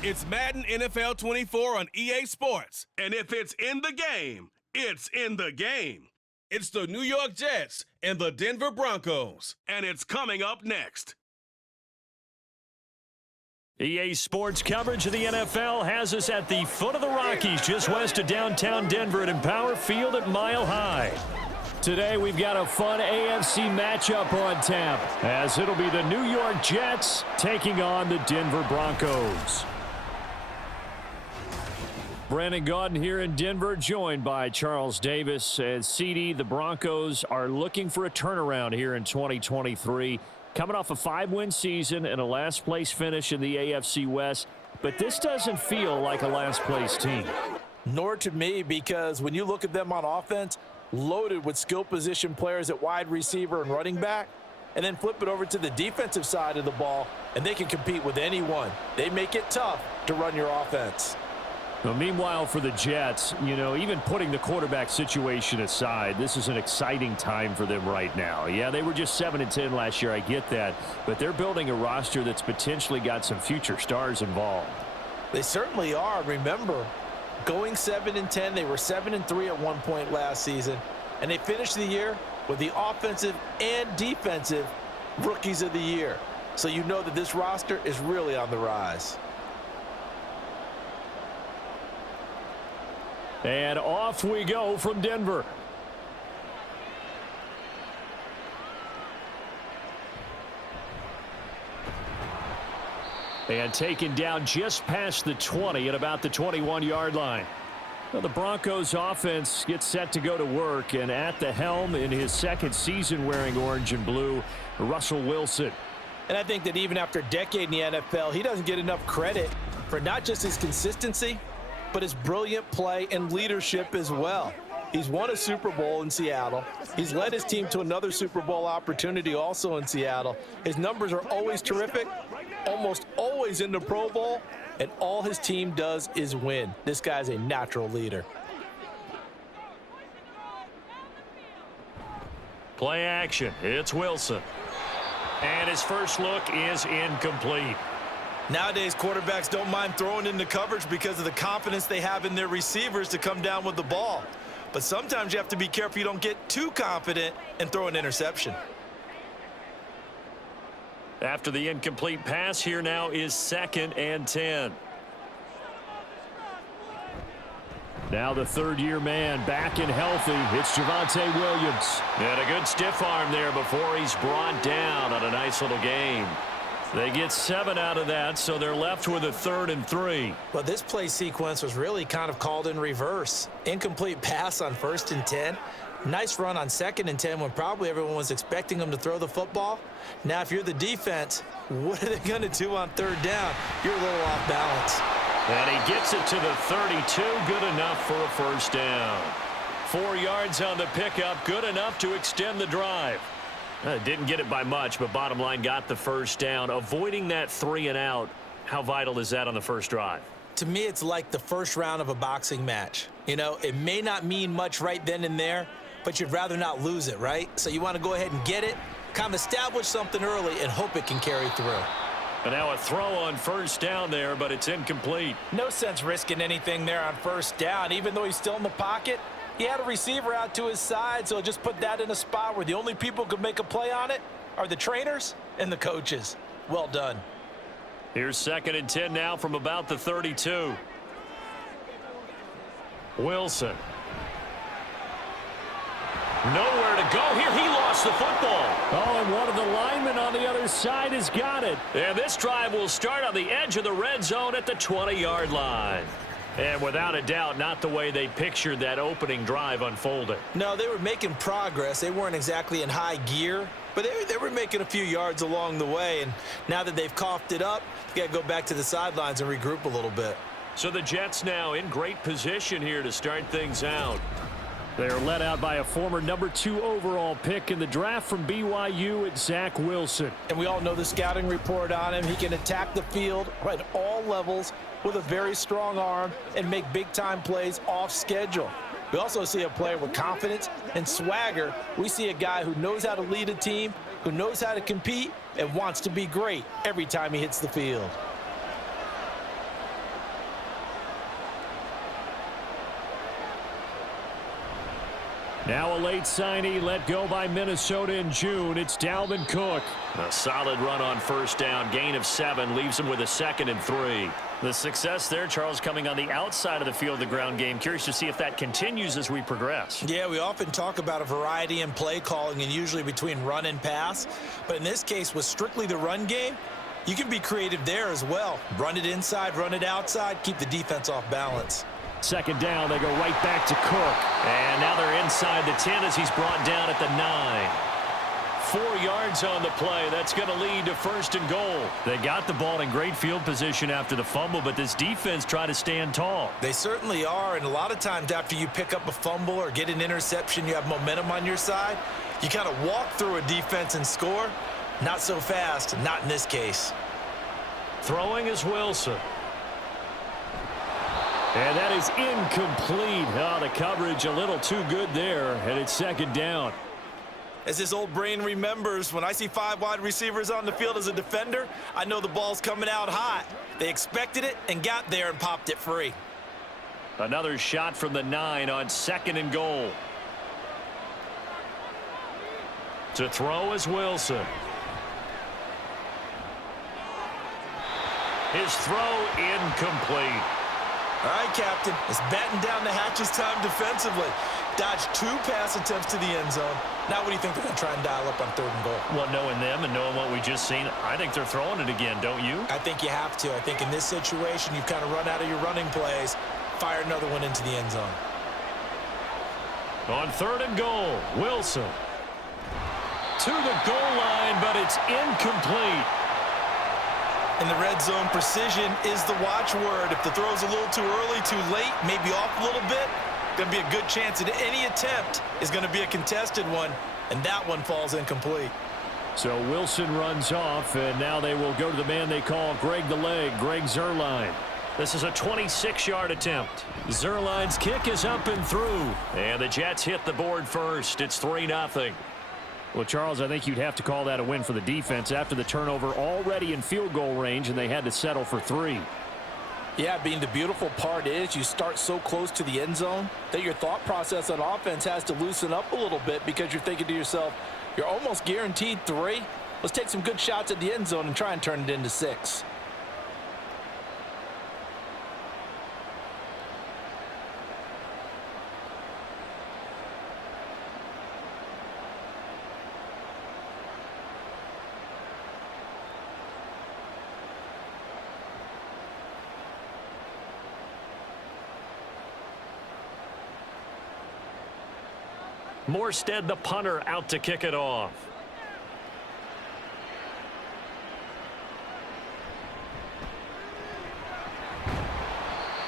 It's Madden NFL 24 on EA Sports. And if it's in the game, it's in the game. It's the New York Jets and the Denver Broncos. And it's coming up next. EA Sports coverage of the NFL has us at the foot of the Rockies, just west of downtown Denver at Empower Field at Mile High. Today we've got a fun AFC matchup on tap, as it'll be the New York Jets taking on the Denver Broncos. Brandon Gaudin here in Denver, joined by Charles Davis. And CD, the Broncos are looking for a turnaround here in 2023. Coming off a 5-win season and a last-place finish in the AFC West. But this doesn't feel like a last-place team. Nor to me, because when you look at them on offense, loaded with skill position players at wide receiver and running back, and then flip it over to the defensive side of the ball, and they can compete with anyone. They make it tough to run your offense. Well, meanwhile, for the Jets, even putting the quarterback situation aside, this is an exciting time for them right now. Yeah, they were just 7-10 last year, I get that, but they're building a roster that's potentially got some future stars involved. They certainly are. Remember, going 7-10, they were 7-3 at one point last season, and they finished the year with the offensive and defensive rookies of the year. So you know that this roster is really on the rise. And off we go from Denver. And taken down just past the 20 at about the 21-yard line. Well, the Broncos offense gets set to go to work, and at the helm in his second season wearing orange and blue, Russell Wilson. And I think that even after a decade in the NFL, he doesn't get enough credit for not just his consistency, but his brilliant play and leadership as well. He's won a Super Bowl in Seattle. He's led his team to another Super Bowl opportunity also in Seattle. His numbers are always terrific, almost always in the Pro Bowl, and all his team does is win. This guy's a natural leader. Play action. It's Wilson. And his first look is incomplete. Nowadays, quarterbacks don't mind throwing into coverage because of the confidence they have in their receivers to come down with the ball. But sometimes you have to be careful you don't get too confident and throw an interception. After the incomplete pass, here now is 2nd and 10. Now the third-year man back and healthy. It's Javonte Williams. And a good stiff arm there before he's brought down on a nice little gain. They get 7 out of that, so they're left with a 3rd and 3. Well, this play sequence was really kind of called in reverse. Incomplete pass on 1st and 10. Nice run on 2nd and 10 when probably everyone was expecting him to throw the football. Now, if you're the defense, what are they going to do on 3rd down? You're a little off balance. And he gets it to the 32. Good enough for a first down. 4 yards on the pickup. Good enough to extend the drive. Didn't get it by much, but bottom line got the first down. Avoiding that 3 and out, how vital is that on the first drive? To me, it's like the first round of a boxing match. It may not mean much right then and there, but you'd rather not lose it, right? So you want to go ahead and get it, kind of establish something early, and hope it can carry through. And now a throw on first down there, but it's incomplete. No sense risking anything there on first down, even though he's still in the pocket. He had a receiver out to his side, so just put that in a spot where the only people who could make a play on it are the trainers and the coaches. Well done. Here's 2nd and 10 now from about the 32. Wilson. Nowhere to go here. He lost the football. Oh, and one of the linemen on the other side has got it. And this drive will start on the edge of the red zone at the 20-yard line. And without a doubt, not the way they pictured that opening drive unfolding. No, they were making progress. They weren't exactly in high gear, but they were making a few yards along the way. And now that they've coughed it up, you got to go back to the sidelines and regroup a little bit. So the Jets now in great position here to start things out. They're led out by a former number 2 overall pick in the draft from BYU at Zach Wilson. And we all know the scouting report on him. He can attack the field at all levels with a very strong arm and make big-time plays off schedule. We also see a player with confidence and swagger. We see a guy who knows how to lead a team, who knows how to compete, and wants to be great every time he hits the field. Now a late signee let go by Minnesota in June. It's Dalvin Cook. A solid run on first down. Gain of 7 leaves him with a 2nd and 3. The success there, Charles, coming on the outside of the field, the ground game. Curious to see if that continues as we progress. Yeah, we often talk about a variety in play calling and usually between run and pass. But in this case, with strictly the run game, you can be creative there as well. Run it inside, run it outside, keep the defense off balance. 2nd down, they go right back to Cook. And now they're inside the 10 as he's brought down at the 9. 4 yards on the play. That's going to lead to 1st and goal. They got the ball in great field position after the fumble, but this defense tried to stand tall. They certainly are, and a lot of times after you pick up a fumble or get an interception, you have momentum on your side. You kind of walk through a defense and score. Not so fast, not in this case. Throwing is Wilson. And that is incomplete. Oh, the coverage a little too good there, and it's 2nd down. As his old brain remembers, when I see 5 wide receivers on the field as a defender, I know the ball's coming out hot. They expected it and got there and popped it free. Another shot from the 9 on 2nd and goal. To throw is Wilson. His throw incomplete. All right, Captain, it's batten down the hatches time defensively. Dodged 2 pass attempts to the end zone. Now what do you think they're going to try and dial up on 3rd and goal? Well, knowing them and knowing what we just seen, I think they're throwing it again, don't you? I think you have to. I think in this situation, you've kind of run out of your running plays. Fire another one into the end zone. On 3rd and goal, Wilson. To the goal line, but it's incomplete. In the red zone, precision is the watchword. If the throw's a little too early, too late, maybe off a little bit, going to be a good chance that any attempt is going to be a contested one, and that one falls incomplete. So Wilson runs off, and now they will go to the man they call Greg the Leg, Greg Zuerlein. This is a 26-yard attempt. Zuerlein's kick is up and through, and the Jets hit the board first. It's 3-0. Well, Charles, I think you'd have to call that a win for the defense after the turnover already in field goal range, and they had to settle for 3. Yeah, the beautiful part is you start so close to the end zone that your thought process on offense has to loosen up a little bit because you're thinking to yourself, you're almost guaranteed 3. Let's take some good shots at the end zone and try and turn it into 6. Morstead, the punter, out to kick it off.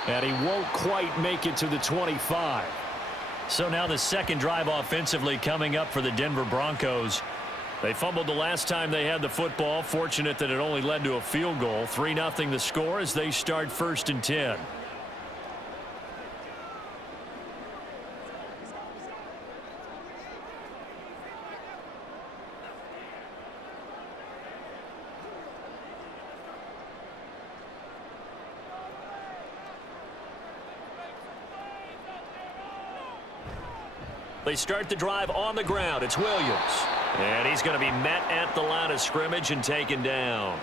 And he won't quite make it to the 25. So now the 2nd drive offensively coming up for the Denver Broncos. They fumbled the last time they had the football. Fortunate that it only led to a field goal. 3-0 the score as they start 1st and 10. They start the drive on the ground. It's Williams. And he's going to be met at the line of scrimmage and taken down.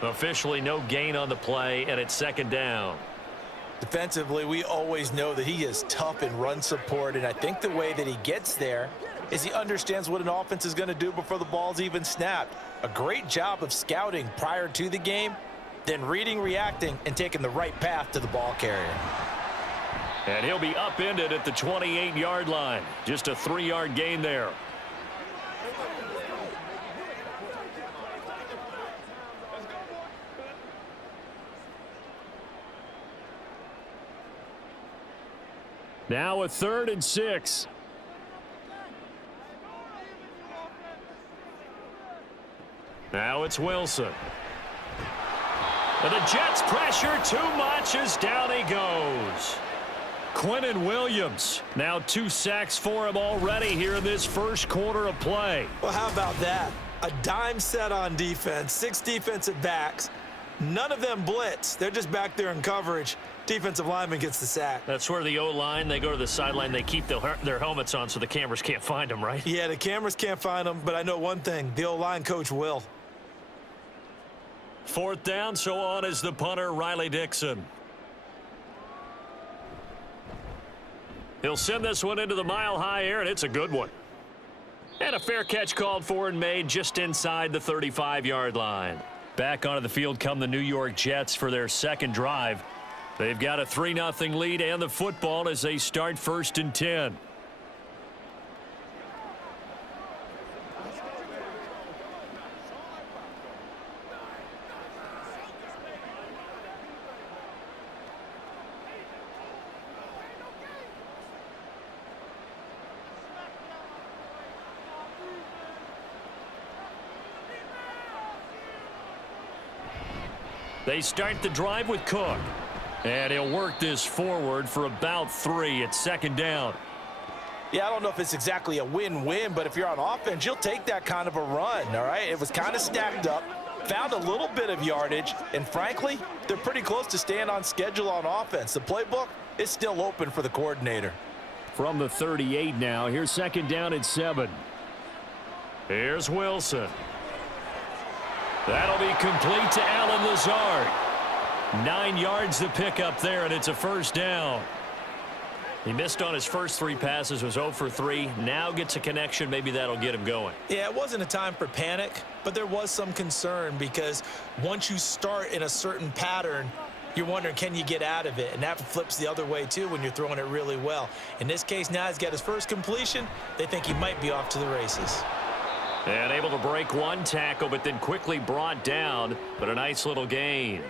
Officially no gain on the play, and it's 2nd down. Defensively, we always know that he is tough in run support, and I think the way that he gets there is he understands what an offense is going to do before the ball's even snapped. A great job of scouting prior to the game, then reading, reacting, and taking the right path to the ball carrier. And he'll be upended at the 28-yard line. Just a 3-yard gain there. Now a 3rd and 6. Now it's Wilson. And the Jets pressure too much as down he goes. Quinnen Williams, now 2 sacks for him already here in this first quarter of play. Well, how about that? A dime set on defense, 6 defensive backs. None of them blitz. They're just back there in coverage. Defensive lineman gets the sack. That's where the O-line, they go to the sideline, they keep their helmets on so the cameras can't find them, right? Yeah, the cameras can't find them, but I know one thing. The O-line coach will. 4th down, so on is the punter, Riley Dixon. He'll send this one into the mile-high air, and it's a good one. And a fair catch called for and made just inside the 35-yard line. Back onto the field come the New York Jets for their second drive. They've got a 3-0 lead and the football as they start 1st and 10. They start the drive with Cook. And he'll work this forward for about 3 at 2nd down. Yeah, I don't know if it's exactly a win-win, but if you're on offense, you'll take that kind of a run, all right? It was kind of stacked up, found a little bit of yardage, and frankly, they're pretty close to staying on schedule on offense. The playbook is still open for the coordinator. From the 38 now, here's 2nd down at 7. Here's Wilson. That'll be complete to Allen Lazard. 9 yards to pick up there, and it's a 1st down. He missed on his first 3 passes, was 0 for 3. Now gets a connection. Maybe that'll get him going. Yeah, it wasn't a time for panic, but there was some concern because once you start in a certain pattern, you're wondering, can you get out of it? And that flips the other way, too, when you're throwing it really well. In this case, now he's got his first completion. They think he might be off to the races. And able to break 1 tackle, but then quickly brought down, but a nice little gain.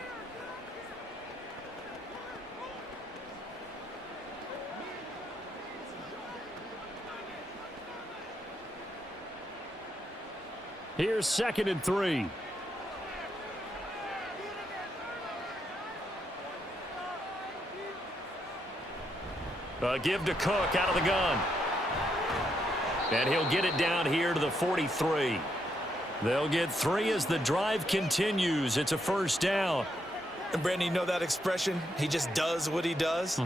Here's 2nd and 3. Give to Cook out of the gun. And he'll get it down here to the 43. They'll get 3 as the drive continues. It's a 1st down. And Brandon, you know that expression? He just does what he does.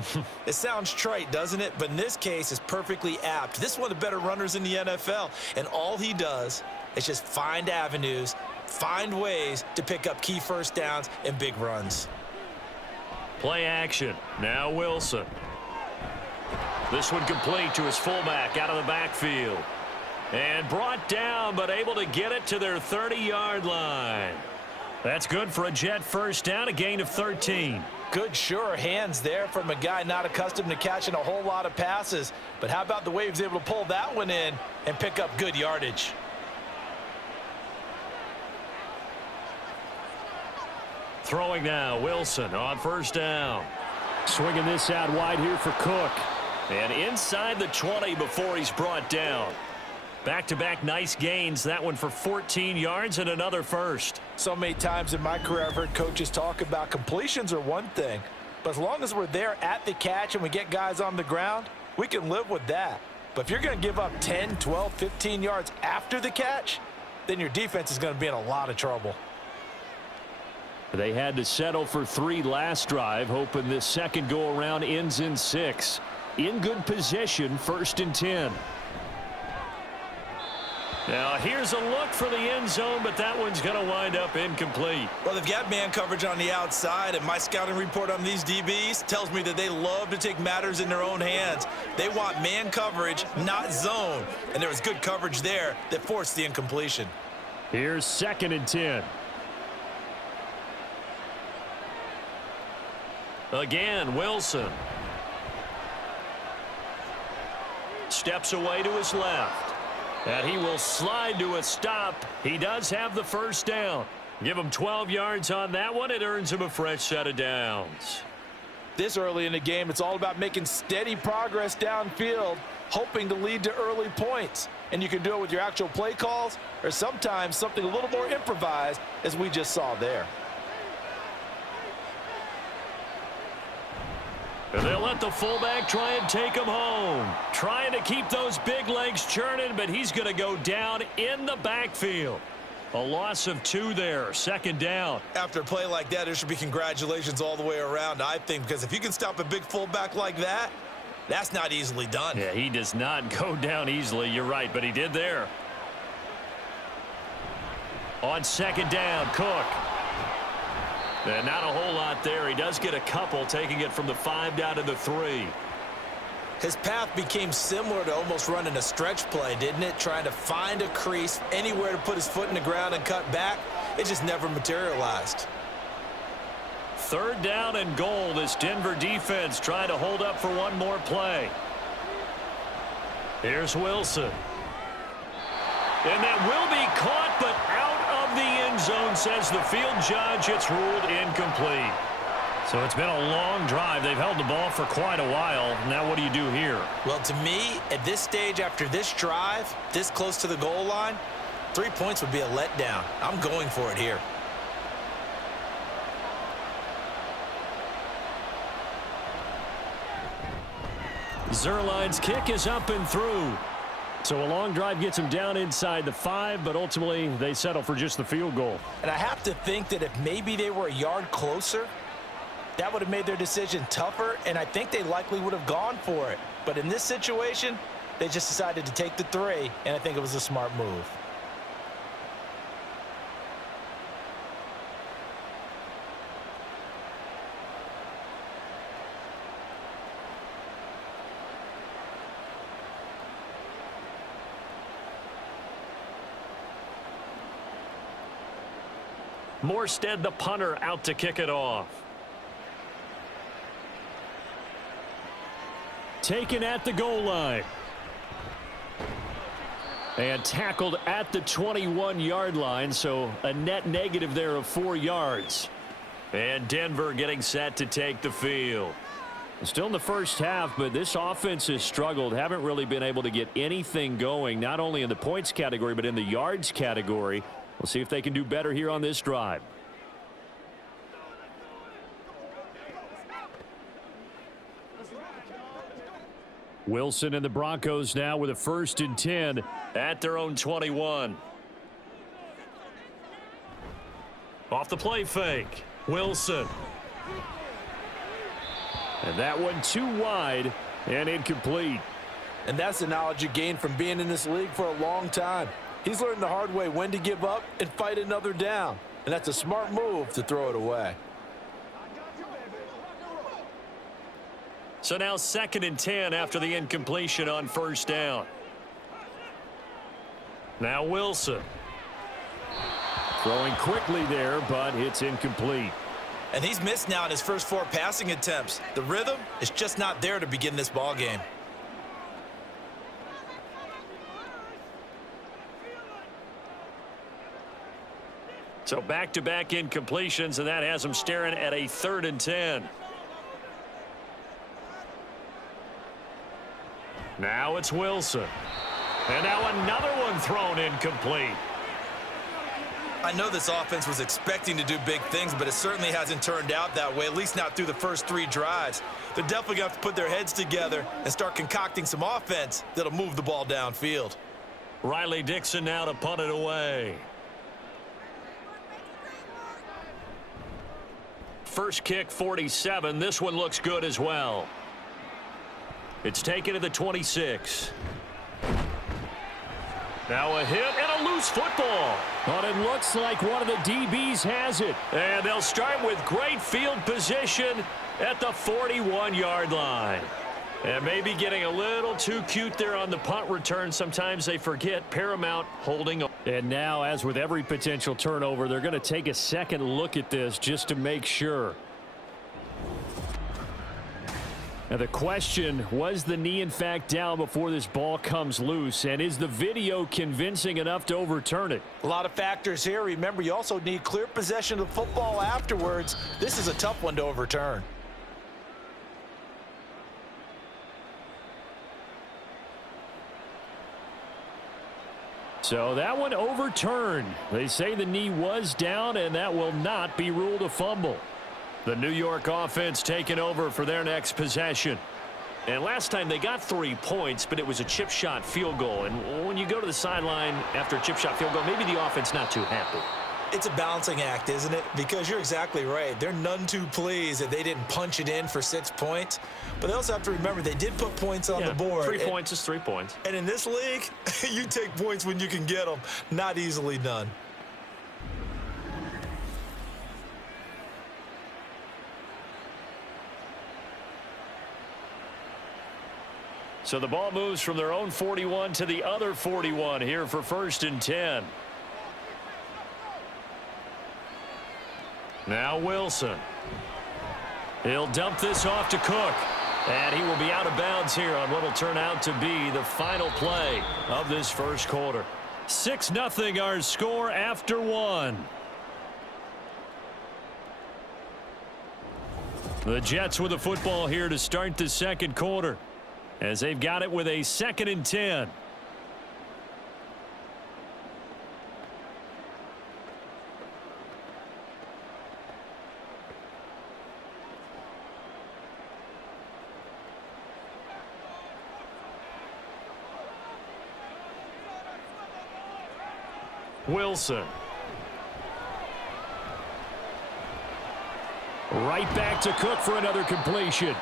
It sounds trite, doesn't it? But in this case, it's perfectly apt. This is one of the better runners in the NFL. And all he does is just find avenues, find ways to pick up key 1st downs and big runs. Play action. Now Wilson. This one complete to his fullback out of the backfield. And brought down, but able to get it to their 30-yard line. That's good for a Jet 1st down, a gain of 13. Good, sure hands there from a guy not accustomed to catching a whole lot of passes. But how about the way he was able to pull that one in and pick up good yardage? Throwing now, Wilson on 1st down. Swinging this out wide here for Cook. And inside the 20 before he's brought down. Back-to-back nice gains. That one for 14 yards and another 1st. So many times in my career I've heard coaches talk about completions are one thing. But as long as we're there at the catch and we get guys on the ground, we can live with that. But if you're going to give up 10, 12, 15 yards after the catch, then your defense is going to be in a lot of trouble. They had to settle for 3 last drive, hoping this second go-around ends in 6. In good position, 1st and 10. Now here's a look for the end zone, but that one's going to wind up incomplete. Well, they've got man coverage on the outside, and my scouting report on these DBs tells me that they love to take matters in their own hands. They want man coverage, not zone. And there was good coverage there that forced the incompletion. Here's 2nd and 10. Again, Wilson. Steps away to his left. And he will slide to a stop. He does have the 1st down. Give him 12 yards on that one. It earns him a fresh set of downs. This early in the game, it's all about making steady progress downfield, hoping to lead to early points. And you can do it with your actual play calls or sometimes something a little more improvised, as we just saw there. And they'll let the fullback try and take him home. Trying to keep those big legs churning, but he's going to go down in the backfield. A loss of 2 there, second down. After a play like that, there should be congratulations all the way around, I think, because if you can stop a big fullback like that, that's not easily done. Yeah, he does not go down easily. You're right, but he did there. On second down, Cook. And not a whole lot there. He does get a couple, taking it from the 5 down to the 3. His path became similar to almost running a stretch play, didn't it? Trying to find a crease, anywhere to put his foot in the ground and cut back. It just never materialized. Third down and goal. This Denver defense trying to hold up for one more play. Here's Wilson. And that will be caught, but out of the end zone, says the field judge. It's ruled incomplete. So it's been a long drive. They've held the ball for quite a while. Now what do you do here? Well, to me, at this stage, after this drive, this close to the goal line, 3 points would be a letdown. I'm going for it here. Zerline's kick is up and through. So a long drive gets him down inside the 5, but ultimately they settle for just the field goal. And I have to think that if maybe they were a yard closer, that would have made their decision tougher, and I think they likely would have gone for it. But in this situation, they just decided to take the 3, and I think it was a smart move. Morstead, the punter, out to kick it off. Taken at the goal line. And tackled at the 21-yard line, so a net negative there of 4 yards. And Denver getting set to take the field. Still in the first half, but this offense has struggled. Haven't really been able to get anything going, not only in the points category, but in the yards category. We'll see if they can do better here on this drive. Wilson and the Broncos now with a 1st and 10 at their own 21. Off the play fake, Wilson. And that one too wide and incomplete. And that's the knowledge you gain from being in this league for a long time. He's learned the hard way when to give up and fight another down. And that's a smart move to throw it away. So now 2nd and 10 after the incompletion on 1st down. Now Wilson. Throwing quickly there, but it's incomplete. And he's missed now in his first 4 passing attempts. The rhythm is just not there to begin this ball game. So back-to-back incompletions, and that has him staring at a 3rd and 10. Now it's Wilson. And now another one thrown incomplete. I know this offense was expecting to do big things, but it certainly hasn't turned out that way, at least not through the first 3 drives. They're definitely going to have to put their heads together and start concocting some offense that'll move the ball downfield. Riley Dixon now to punt it away. First kick, 47. This one looks good as well. It's taken to the 26. Now a hit and a loose football. But it looks like one of the DBs has it. And they'll start with great field position at the 41-yard line. And maybe getting a little too cute there on the punt return. Sometimes they forget paramount holding on. And now, as with every potential turnover, they're going to take a second look at this just to make sure. Now the question, was the knee in fact down before this ball comes loose? And is the video convincing enough to overturn it? A lot of factors here. Remember, you also need clear possession of the football afterwards. This is a tough one to overturn. So that one overturned. They say the knee was down, and that will not be ruled a fumble. The New York offense taking over for their next possession. And last time they got 3 points, but it was a chip shot field goal. And when you go to the sideline after a chip shot field goal, maybe the offense not too happy. It's a balancing act, isn't it? Because you're exactly right. They're none too pleased that they didn't punch it in for 6 points. But they also have to remember they did put points on the board. 3 points is 3 points. And in this league, you take points when you can get them. Not easily done. So the ball moves from their own 41 to the other 41 here for 1st and 10. Now Wilson. He'll dump this off to Cook. And he will be out of bounds here on what will turn out to be the final play of this first quarter. 6-0 our score after 1. The Jets with the football here to start the second quarter, as they've got it with a 2nd and 10. Wilson. Right back to Cook for another completion.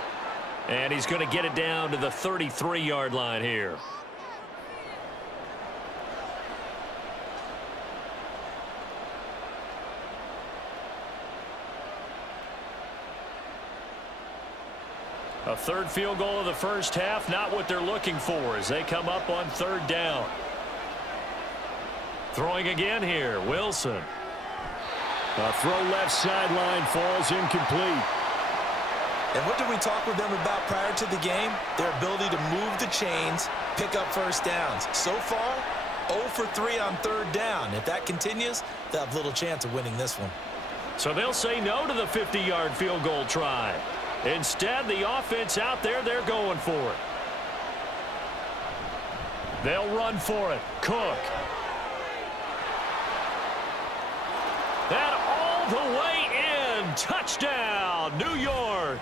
And he's going to get it down to the 33-yard line here. A third field goal of the first half, not what they're looking for as they come up on 3rd down. Throwing again here, Wilson. A throw left sideline falls incomplete. And what did we talk with them about prior to the game? Their ability to move the chains, pick up first downs. So far, 0 for 3 on 3rd down. If that continues, they'll have little chance of winning this one. So they'll say no to the 50-yard field goal try. Instead, the offense out there, they're going for it. They'll run for it. Cook. That all the way in. Touchdown, New York.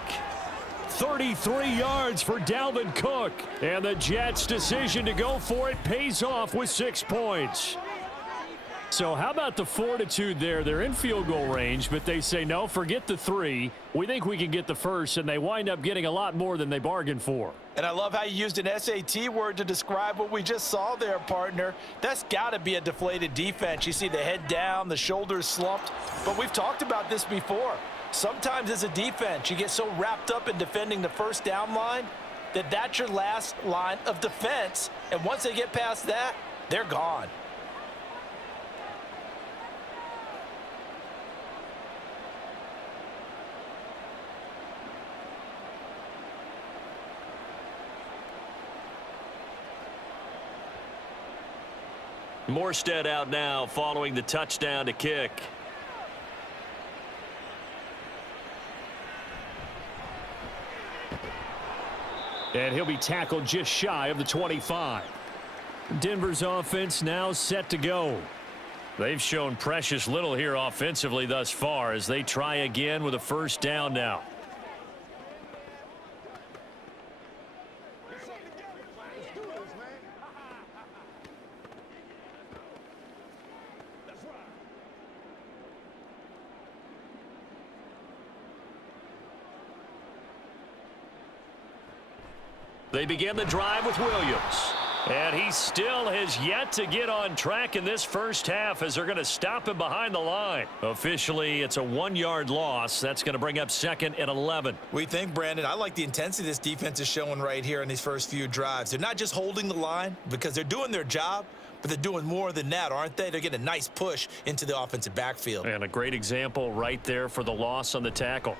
33 yards for Dalvin Cook. And the Jets' decision to go for it pays off with 6 points. So how about the fortitude there? They're in field goal range, but they say, no, forget the 3. We think we can get the first, and they wind up getting a lot more than they bargained for. And I love how you used an SAT word to describe what we just saw there, partner. That's got to be a deflated defense. You see the head down, the shoulders slumped. But we've talked about this before. Sometimes as a defense, you get so wrapped up in defending the first down line that that's your last line of defense. And once they get past that, they're gone. Morstead out now following the touchdown to kick. And he'll be tackled just shy of the 25. Denver's offense now set to go. They've shown precious little here offensively thus far as they try again with a first down now. They begin the drive with Williams. And he still has yet to get on track in this first half as they're going to stop him behind the line. Officially, it's a 1-yard loss. That's going to bring up 2nd and 11. We think, Brandon, I like the intensity this defense is showing right here in these first few drives. They're not just holding the line because they're doing their job, but they're doing more than that, aren't they? They're getting a nice push into the offensive backfield. And a great example right there for the loss on the tackle.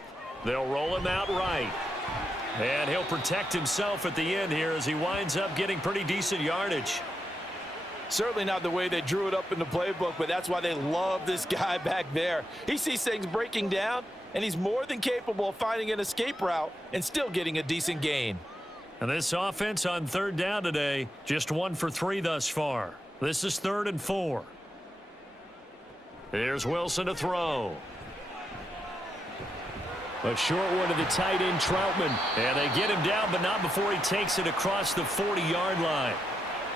They'll roll him out right. And he'll protect himself at the end here as he winds up getting pretty decent yardage. Certainly not the way they drew it up in the playbook, but that's why they love this guy back there. He sees things breaking down, and he's more than capable of finding an escape route and still getting a decent gain. And this offense on 3rd down today, just 1 for 3 thus far. This is 3rd and 4. Here's Wilson to throw. A short one to the tight end, Troutman. And they get him down, but not before he takes it across the 40-yard line.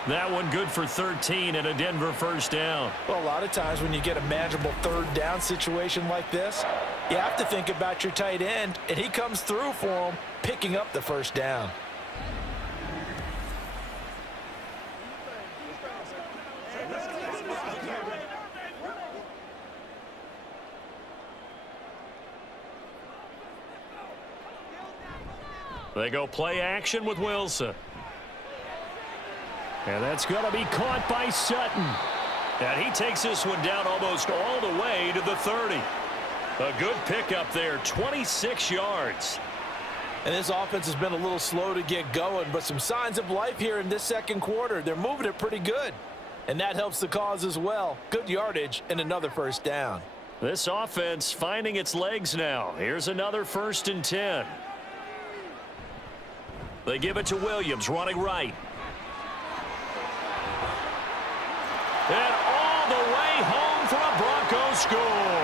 That one good for 13 and a Denver first down. Well, a lot of times when you get a manageable third down situation like this, you have to think about your tight end, and he comes through for him, picking up the first down. They go play action with Wilson. And that's going to be caught by Sutton. And he takes this one down almost all the way to the 30. A good pickup there, 26 yards. And this offense has been a little slow to get going, but some signs of life here in this second quarter. They're moving it pretty good, and that helps the cause as well. Good yardage and another first down. This offense finding its legs now. Here's another 1st and 10. They give it to Williams, running right. And all the way home for a Broncos score.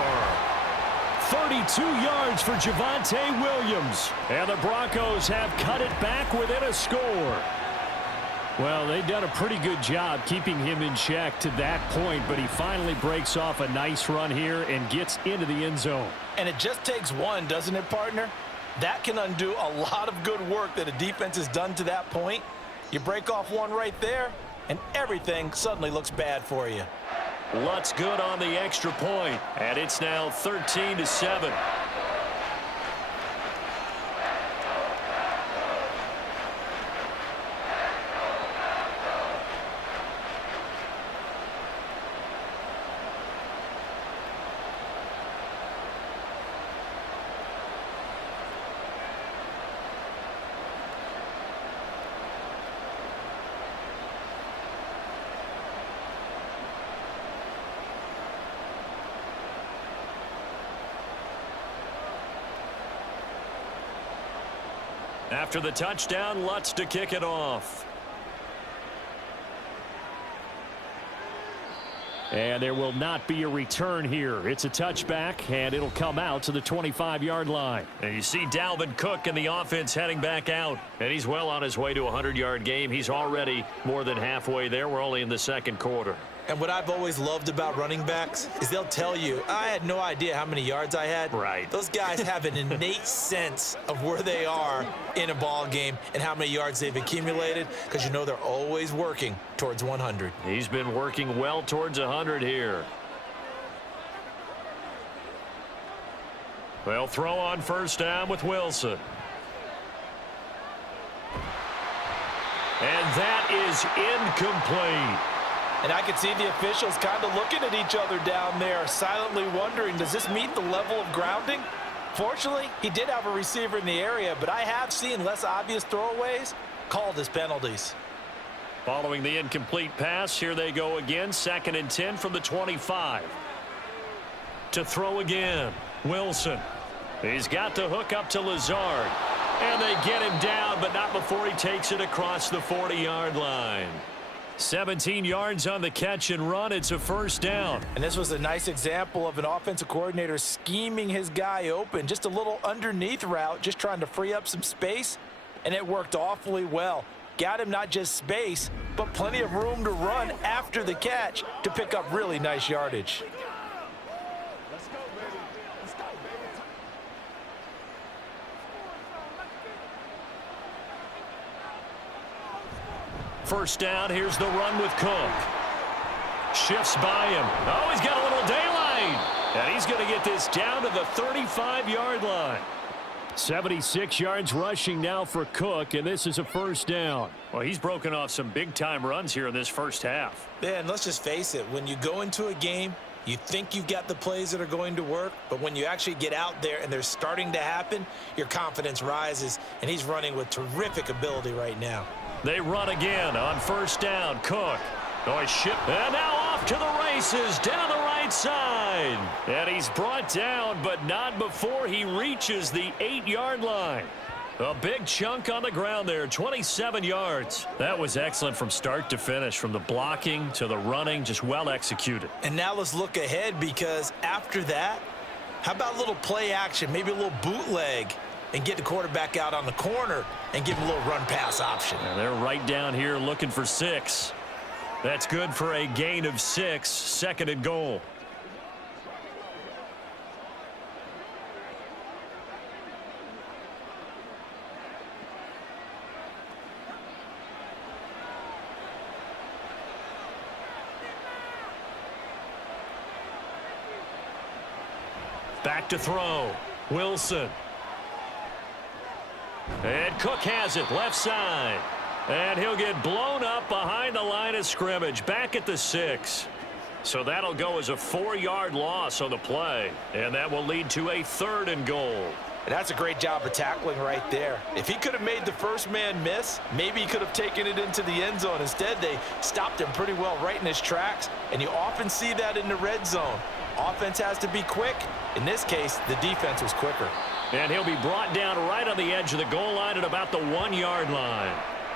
32 yards for Javonte Williams. And the Broncos have cut it back within a score. Well, they've done a pretty good job keeping him in check to that point, but he finally breaks off a nice run here and gets into the end zone. And it just takes one, doesn't it, partner? That can undo a lot of good work that a defense has done to that point. You break off one right there, and everything suddenly looks bad for you. Lutz good on the extra point, and it's now 13-7. After the touchdown, Lutz to kick it off. And there will not be a return here. It's a touchback, and it'll come out to the 25-yard line. And you see Dalvin Cook and the offense heading back out. And he's well on his way to a 100-yard game. He's already more than halfway there. We're only in the second quarter. And what I've always loved about running backs is they'll tell you, I had no idea how many yards I had. Right. Those guys have an innate sense of where they are in a ball game and how many yards they've accumulated, because you know they're always working towards 100. He's been working well towards 100 here. They'll throw on first down with Wilson. And that is incomplete. And I could see the officials kind of looking at each other down there, silently wondering, does this meet the level of grounding? Fortunately, he did have a receiver in the area, but I have seen less obvious throwaways called as penalties. Following the incomplete pass, here they go again, 2nd and 10 from the 25. To throw again, Wilson. He's got to hook up to Lazard. And they get him down, but not before he takes it across the 40-yard line. 17 yards on the catch and run. It's a first down. And this was a nice example of an offensive coordinator scheming his guy open. Just a little underneath route, just trying to free up some space. And it worked awfully well. Got him not just space, but plenty of room to run after the catch to pick up really nice yardage. First down, here's the run with Cook. Shifts by him. Oh, he's got a little daylight. And he's going to get this down to the 35-yard line. 76 yards rushing now for Cook, and this is a first down. Well, he's broken off some big-time runs here in this first half. Yeah, and let's just face it. When you go into a game, you think you've got the plays that are going to work, but when you actually get out there and they're starting to happen, your confidence rises, and he's running with terrific ability right now. They run again on first down. Cook. Nice ship. And now off to the races down the right side. And he's brought down, but not before he reaches the 8-yard line. A big chunk on the ground there, 27 yards. That was excellent from start to finish, from the blocking to the running, just well executed. And now let's look ahead, because after that, How about a little play action, maybe a little bootleg, and get the quarterback out on the corner and give him a little run-pass option? And they're right down here looking for 6. That's good for a gain of 6, 2nd and goal. Back to throw. Wilson. And Cook has it, left side. And he'll get blown up behind the line of scrimmage, back at the 6. So that'll go as a 4-yard loss on the play. And that will lead to a 3rd and goal. And that's a great job of tackling right there. If he could have made the first man miss, maybe he could have taken it into the end zone. Instead, they stopped him pretty well right in his tracks. And you often see that in the red zone. Offense has to be quick. In this case, the defense was quicker. And he'll be brought down right on the edge of the goal line at about the 1-yard line.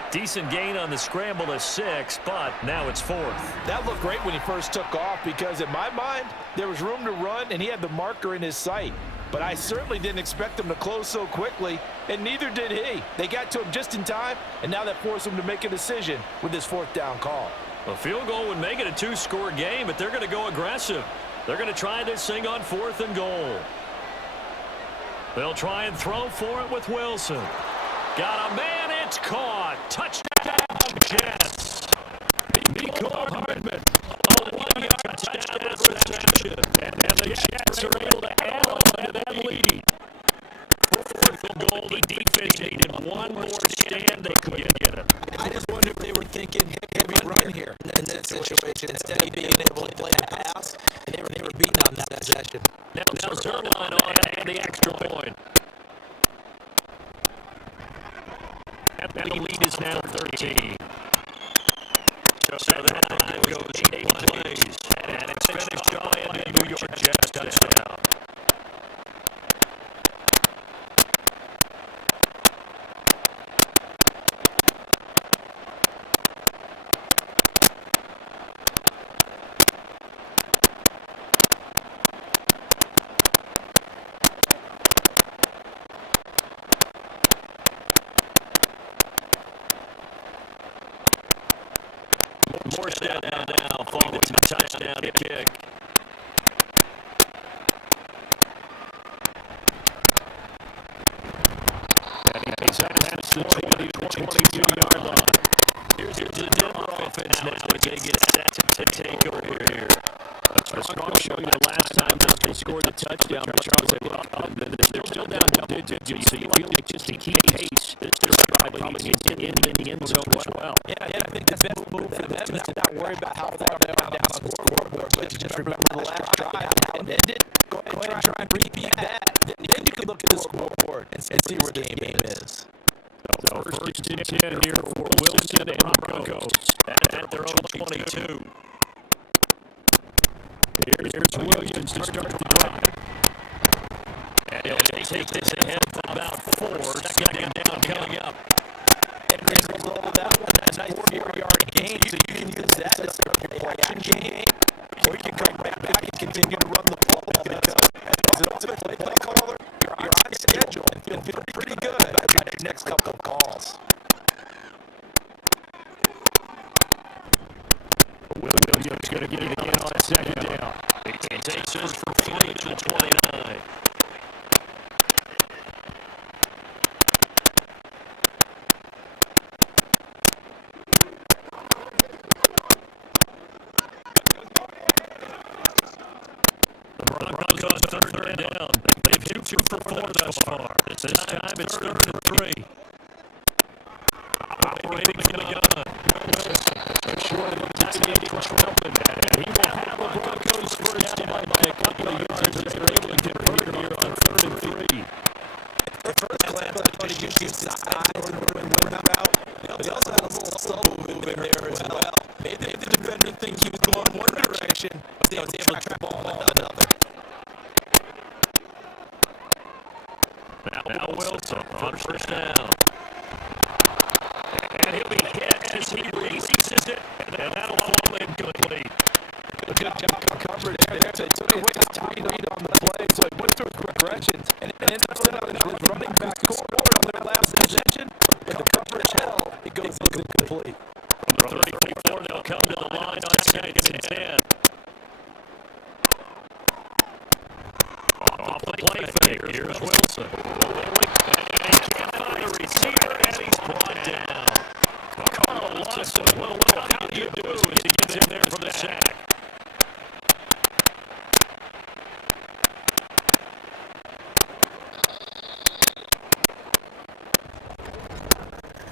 Decent gain on the scramble of 6, but now it's 4th. That looked great when he first took off because in my mind, there was room to run and he had the marker in his sight. But I certainly didn't expect him to close so quickly, and neither did he. They got to him just in time, and now that forced him to make a decision with his 4th down call. A field goal would make it a 2-score game, but they're going to go aggressive. They're going to try this thing on 4th and goal. They'll try and throw for it with Wilson. Got a man, it's caught. Touchdown, Jets. Mecole Hardman. A 1-yard touchdown reception. And the Jets are able to add on to that lead. 4th and goal, the defense needed one more stand they could get it. I just wonder if they were thinking heavy run here in that situation instead of being able to play a pass. They were beating on that possession. Now Zerline on and the extra point. And the lead is now 13. So that time goes 8 plays. And it's finished by a New York Jets touchdown. More down now, following the touchdown kick. And he's past the 20 to 22-yard line. Here's the Denver offense now as they get set to take over here. A strong showing the last time that they scored the touchdown. They're still down double digits, so you feel like just to keep pace, they're probably in the end zone as well. Yeah, I think the best move for them is to not worry about how far they are down on the scoreboard, but just remember the last drive, how it ended. Go ahead and try and repeat that. Then you can look at the scoreboard and see where the game is. So first and 10 here for Wilson and Broncos at their own 22. Here's Williams to start the drive. And he'll take this ahead for about 4. 2nd down coming up. And as a result of that one, that's a nice 4-yard gain, so you can use that as your play action game. Or you can come back and continue to run the ball because as an offensive play caller, you're on schedule and feel pretty good about your next couple of calls. Williams going to get it again on 2nd down. He takes this for 3 to the 29. The Broncos on 3rd down. They've hit 2 for 4 thus far. This time it's 3rd and 3. Operating from the gun. Short of the tight end, he will have the Broncos first down by a couple of yards as they're able to convert here on 3rd and 3. At first glance, I thought he used his size or the win route. They also had a little solo move in there as well. Maybe the defender think he was going one direction, but they was able to trap ball another. Now Wilson on 1st down. And he'll be hit as he releases it, and that'll fall incomplete. A good job of coverage there. They took away the tight end on the play, so he went through directions and ended up setting his running back scored on their last possession, but the coverage held. It goes incomplete. From 34, they'll come to the line on 2nd and 10. Off the play fake. Here's Wilson. And he can't find a receiver, and he's brought down. Carl Lawson, well, how do you do as he gets in there for the sack?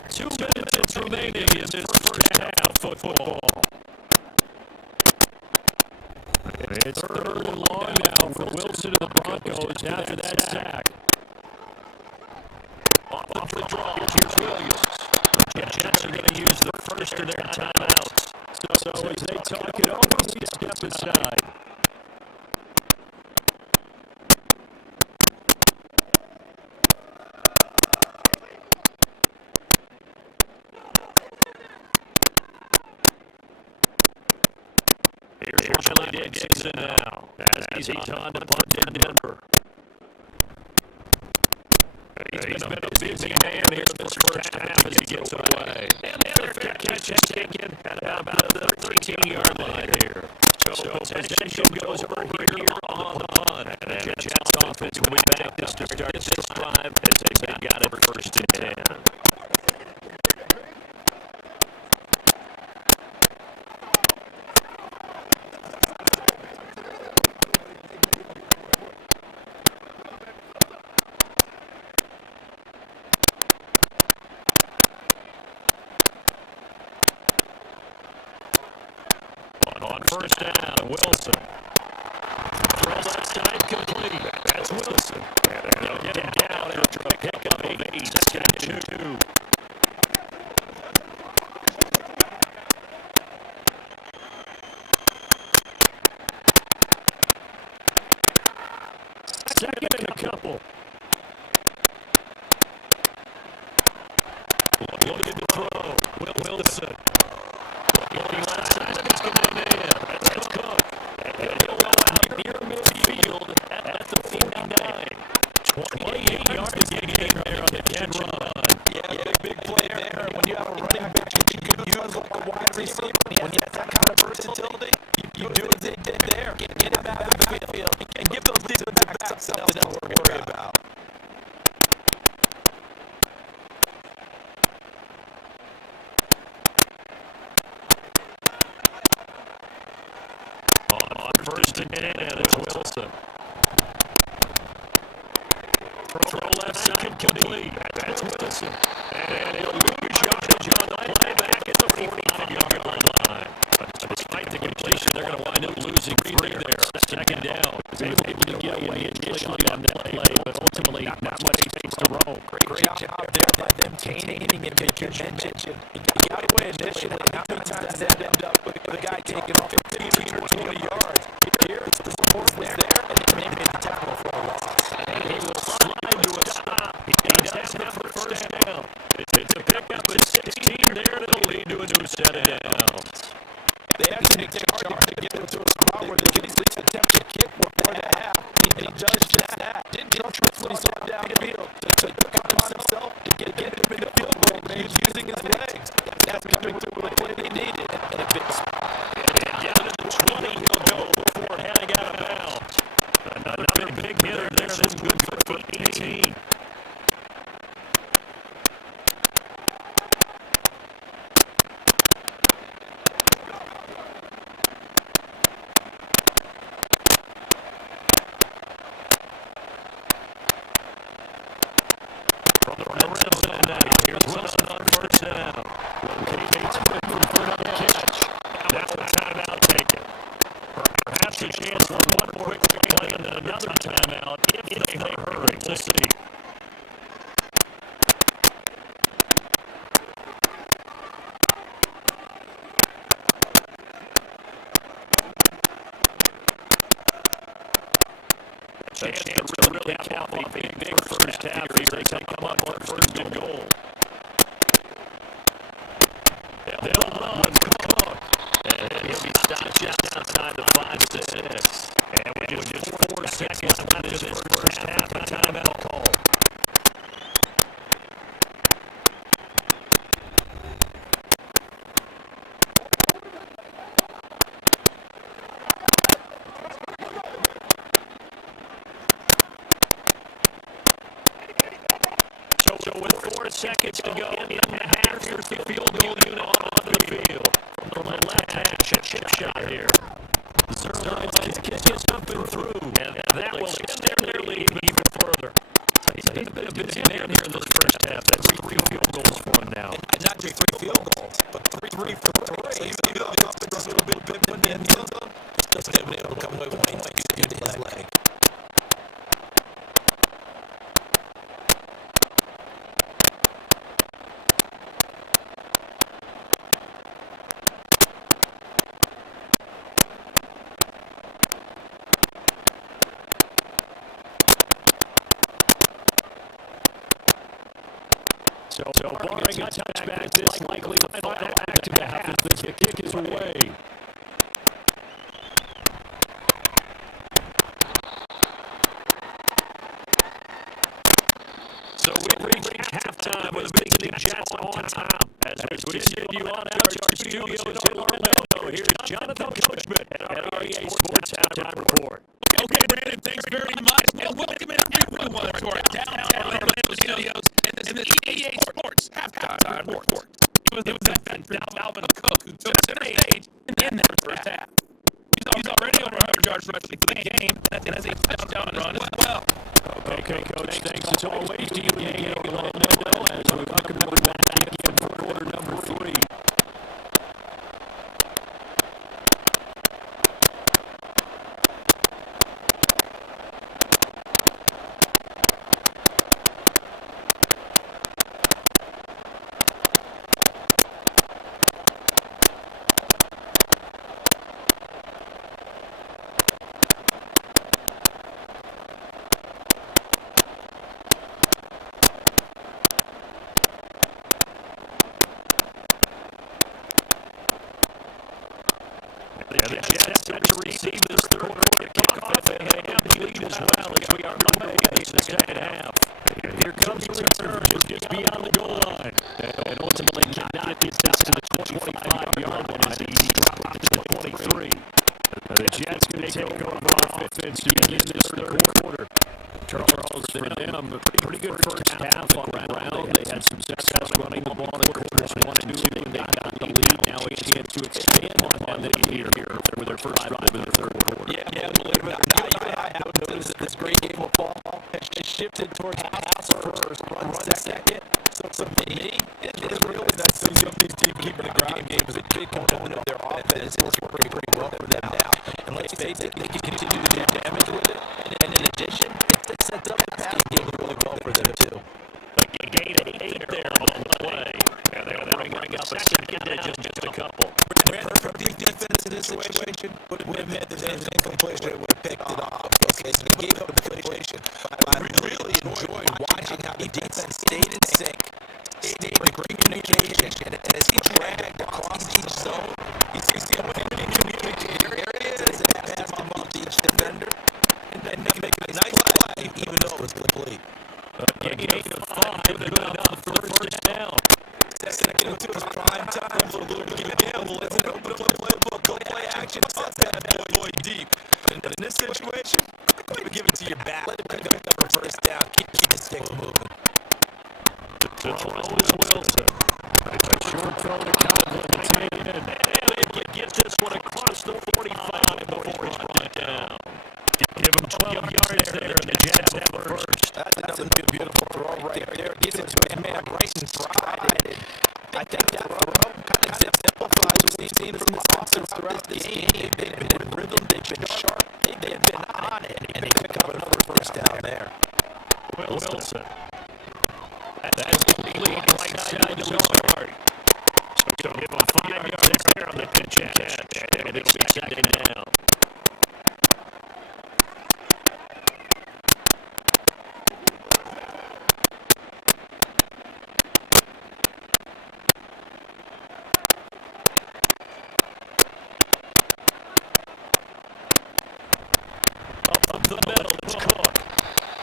Two minutes remaining in this first half football. It's 3rd and long now for Wilson and the Broncos after that sack. Off the draw, here's Williams. The Jets are going to use the first of their timeouts. So as they talk it over, we step aside. Here's Riley Dixon now as he's on to punt in Denver. He's been a busy man here in this first half as he gets away. And the other fair catch is taken at about the 13-yard line here. So possession goes over here on the punt. And the Jets offense will be back to start this drive as they got it 1st and 10. On 1st down, Wilson. Throw left side complete. That's Wilson. And they'll get him down after a pickup of 8. 2nd and 2. Second and a couple. Loaded to throw. Wilson. Looking left side of his command. That's Cook. And he'll go out near midfield at the 49. 28 yards to gain there on the catch and run. Yeah, big play there. When you have a running back that you can use like a wide receiver, when you have that kind of versatility, you do what they did there. Get him out of the field and give those defensive backs something else to worry about. On 1st and 10, it's Wilson. Throw left side complete. That's Wilson. And he'll lose yardage on the play back at the 45-yard line. But despite the completion, they're going to wind up losing 3 there. 2nd down. They were able to get away initially on that play, but ultimately not much space to roam. Great job there by them containing him, making mention. He got away initially. How many times does that end up with the guy taking off 15 or 20 yards? Here, the support was there, and they made the tackle for a loss. And he will slide to a stop. He does have the 1st down. It's a pickup at 16 there that'll lead to a new set of downs. They actually take charge to get him to a spot where they can easily attempt to kick before the half. And he does just that. Didn't trust what he saw downfield. So he took it upon himself to get him in the field goal range using his legs. That's coming to the play they needed in a big spot. And down to the 20, he'll go before heading out of bounds. Another big hitter there. That's good for 18. From the red zone now, here's Wilson on 1st down. Locates quickly for another catch. Now a timeout taken. Perhaps a chance for one more quick play and then another timeout if they hurry. We'll see. A chance to really cap off a big first half here as they come up on 1st and goal. They'll run Cook. And he'll be stopped just outside the 5-6. And with just 4 seconds left in this first half, seconds to go in the half. Here's the field goal unit on the field. From the left hash, a chip shot here. Zerline's kick is up and through, and that will extend their lead even further. He's been a busy man here in this first half. That's 3 field goals for him now. And not just 3 field goals, but 3 for 3. So even though the offense is a little bit in the end zone, doesn't have been able to come away with points due to his leg. So barring a touchback, this likely the final act of the half as the kick is away. So we reach halftime with the Big Jets on top. As we send you on out to our studios in Orlando, here's Jonathan Coachman at our EA Sports Halftime Report. Okay, Brandon, thanks very much. And welcome everyone to our downtown Orlando studios and the EA Sports Halftime Report. It was that Alvin Cook who took center stage in that first half. He's already over 100 yards rushing for the game, and has a touchdown run as well. Okay, Coach, thanks as always to you in Orlando as we welcome you back again for quarter number 3. And the Jets set to receive this third quarter kickoff, and they have the lead as well as we are underway in the second half. Here comes the return just beyond the goal line. And ultimately cannot get this to the 25-yard line as he dropped to the 23. The Jets going to take over offense to begin this third quarter. Charles, for them, a pretty good first half on the ground. They had some success running the ball in quarters 1 and 2, and they got the lead. Now a chance to expand on the lead here with their first drive in the third quarter. Yeah, believe it or not, I have noticed that this great game of ball has shifted towards pass first, run second. So for me, it's really nice to see these teams keeping the ground game as a big component of their offense. It's working pretty well for them now. And let's face it, they can continue to do damage with it. And in addition, it sets up the passing game really well for them too. A gain of 8 there on the play. And they'll bring up a second digit, just a couple. Perfect defense in this situation would have meant that there's an incompletion. It would have picked it off. Okay, so they gave up a completion. I really enjoyed watching how the defense stayed in sync, stayed in great communication, and as he dragged across each zone, he sees the opening communication areas and pass them off to each defender, and then make a nice play, even though it was complete. A gain of 5, good enough for the first down. Second and 2 is prime time, a little bit of gamble. It's an open playbook, go play action, set that boy deep. But in this situation, go ahead and give it to your back. Let it pick up a first down. Keep the stick moving. To throw is Wilson. A short throw to Cowboy to take it in. And he gets this one across the 45 before he's brought down. Give him 12 yards there, and the Jets have a first. That's a beautiful throw right there. Gets it to a man right in stride. I think that throw kind of exemplifies what we've seen from the offense throughout this game. They've been in rhythm, they've been sharp, they've been on it, and they pick up another first down there. Wilson. That's complete right side to Lillard. So give him 5 yards there on the pitch catch. And it's second down. Up the middle, it's Cook.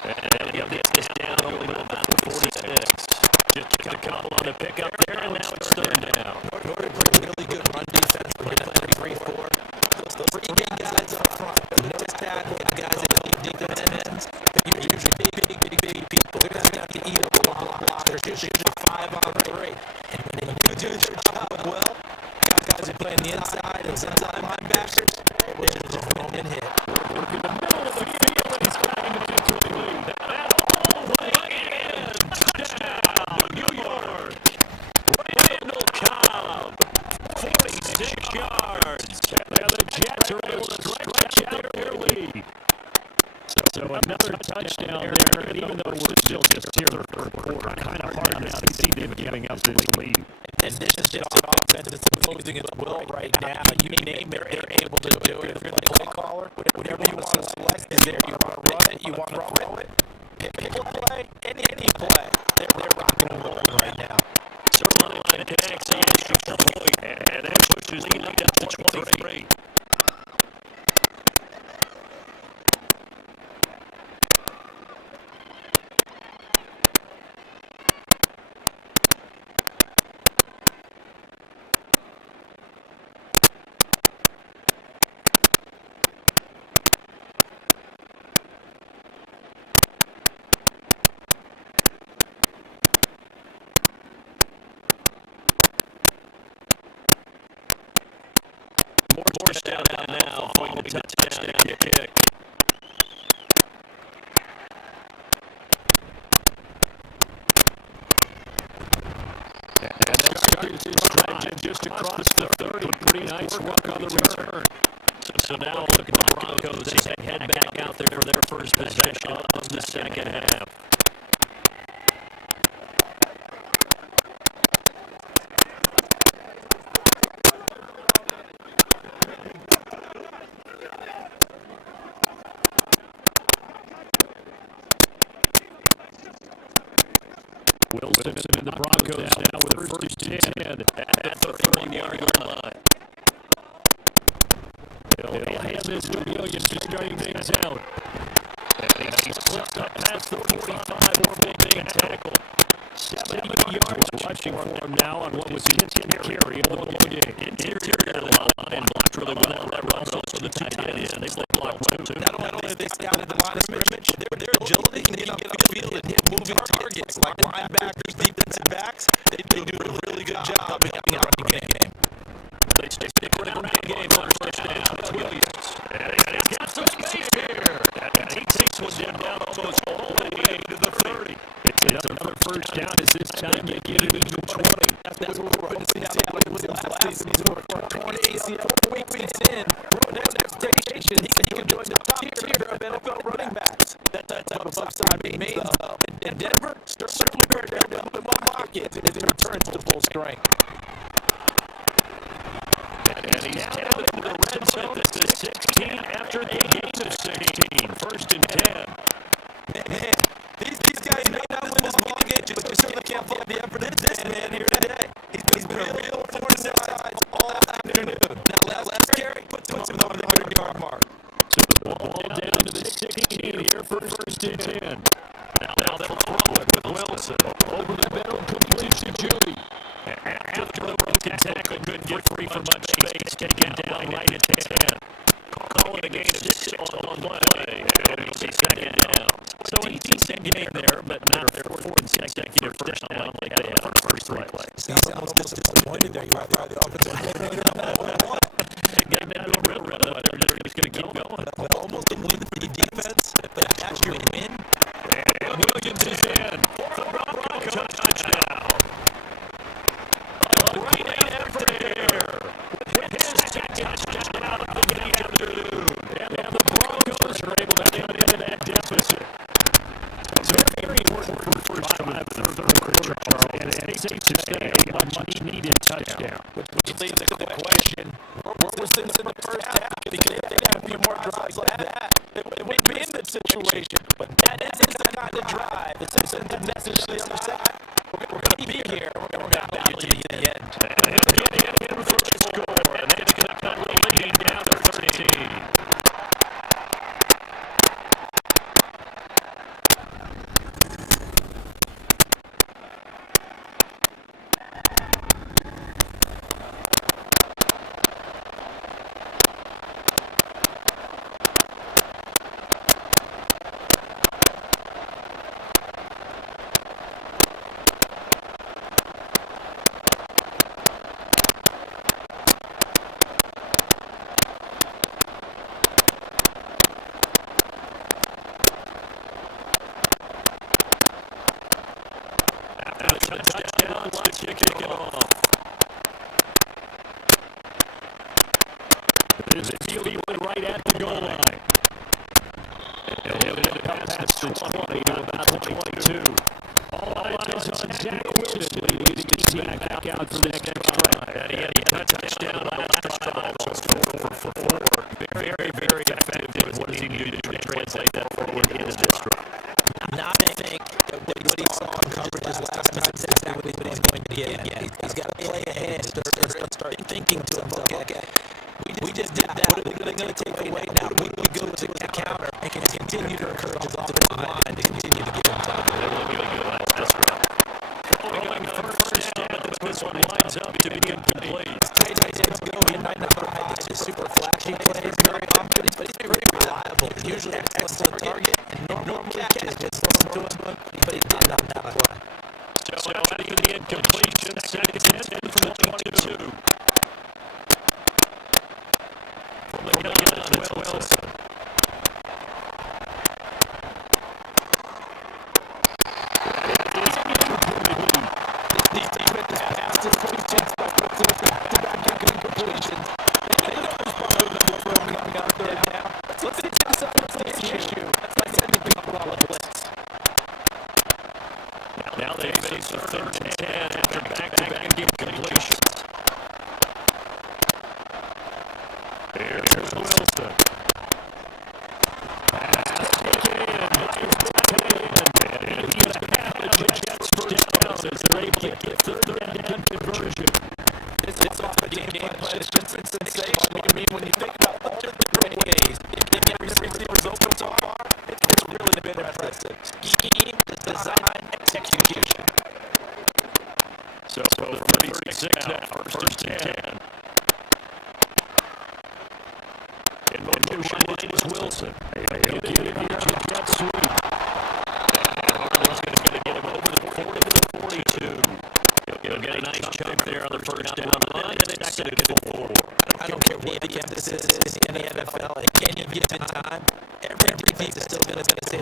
And he'll get this down only about the 46. Just a couple on the pickup there, and now it's third down. Norton played really good run defense. We're playing 3-4. Those 3 big guys up front, the nose tackle, the guys that lead defensive ends, they're usually big people. They're going to have to eat up a lot of blocks. There's usually 5 been hit. Working the middle of the field, and he's got him incomplete. That all the way in. Touchdown, New York. Randall Cobb, 46 yards. And the Jets are able to stretch out their lead. So another touchdown there, and even though we're still just here in the third quarter, kind of hard now to see them giving up this lead. And this is just an offense that's imposing its will right now. You name it, they're able to do it. If you're the play caller, whatever you want to select is there. You want to run it, you want to throw it. Pick a play, any play. They're rocking and rolling right now. Certainly line connects the extra point, and that pushes the lead up to 23. More down now following the touchdown kick. And they'll start his drive just across the 30. Pretty nice work on the return. So now look at the Broncos as they head back out there for their first possession of the second half. Wilson and the Broncos now with first and 10 at the 31-yard line. They'll hand this to Williams to starting things out. And he slipped up past the 45 for a big tackle. 70 yards rushing for him now on what was his carry of the ball game. Interior line blocked really well. That runs also the tight end. They blocked well too. Not only have they scouted the line of scrimmage, their agility can get upfield and hit moving targets like linebackers, defensive backs. They do a really good job in the running game. They stick with the running game first down. It's Williams. And he's got some space here. And he takes one down almost all the way to the 30. It's another first down as this time you get it into 20. That's what we're going to see Seattle was last season. He's over 20 ACL weeks in. Next expectation, he can join the top tier of NFL running backs. That type of upside remains, though. And Denver certainly going to help him unlock it as he returns to full strength. And he's down in the red zone at the 16 after the gain of 16. First and 10. Man, these guys may not win this ball game, but you certainly can't fault the effort of this man here today. He's been a real thorn in their sides all afternoon. Now, last carry puts him over the 100-yard mark. So the ball down to the 16 here for first and 10. Now they'll throw it with Wilson. Over the middle, complete to Judy. After the broken tackle, couldn't get free for much space. Taken down right at 10. Call it a gain of 6 on play. And it'll be second down. So a decent game there, but not their fourth consecutive first down like they had on the first three plays. He's almost disappointed there. You have the offensive line. They've been doing real well, but they're just going to keep going. Almost a win for the defense, but that's your win. And Williams is in for the Broncos touchdown. A great effort here with his second touchdown of the afternoon. And the Broncos are able to get into that deficit. So very important for the first drive of the third quarter, Charles. And it's safe to say a much-needed touchdown. Which leads to the question, where was things in the first half? Because if they had a few more drives like that, it wouldn't be in this situation. But that isn't the kind of drive. This isn't the message to the other side. We're going to be here. We're going to battle you to the end. And he'll get in for the score. And it's going to cut the lead down to 13. the 20 to about the 22. All eyes on Zach Wilson. Leads the team back out for the next drive. And he had a touchdown last drive. So 4 for 4. Very, very effective. What does he do to translate that forward into this drive? Not anything what he saw in coverages last time is exactly what he's going to get again. He's got to play ahead and start thinking to himself, okay, we just did that. What are they going to take away now? We go to the counter and can continue to encourage his offensive line to continue to give him time. That's right. Going first down, this one lines up to be incomplete. Tight ends go. He might not provide the super flashy plays very often, but he's very reliable. Usually an excellent target and normal catches just thrown to him, but he did not that play. So after the incompletion, second and 10 from the 22. From the gun, it's Wilson. These defenses passed his completions back to completions. They know it's probably coming out third down. Let's get inside the issue. That's like sending people out of blitz. Now they face a 3rd and 10 after back-to-back incompletions. Here's Wilson. Pass taken and he's going to have the Jets first down as they're able to get the 3rd down conversion. It's off the game plan. It's just sensational. I mean, when you think about all the different ways they get receivers open so far, it's really been impressive. Scheme, design, execution. So from 36 now, first and 10. In motion is Wilson. He'll give you a jet sweep. Harlan's going to get him over the 40 to the 42. He'll get a nice chunk there on the first down line, and it's 2nd and 4. I don't care what the emphasis is in the NFL. At any given time, every defense is still going to say,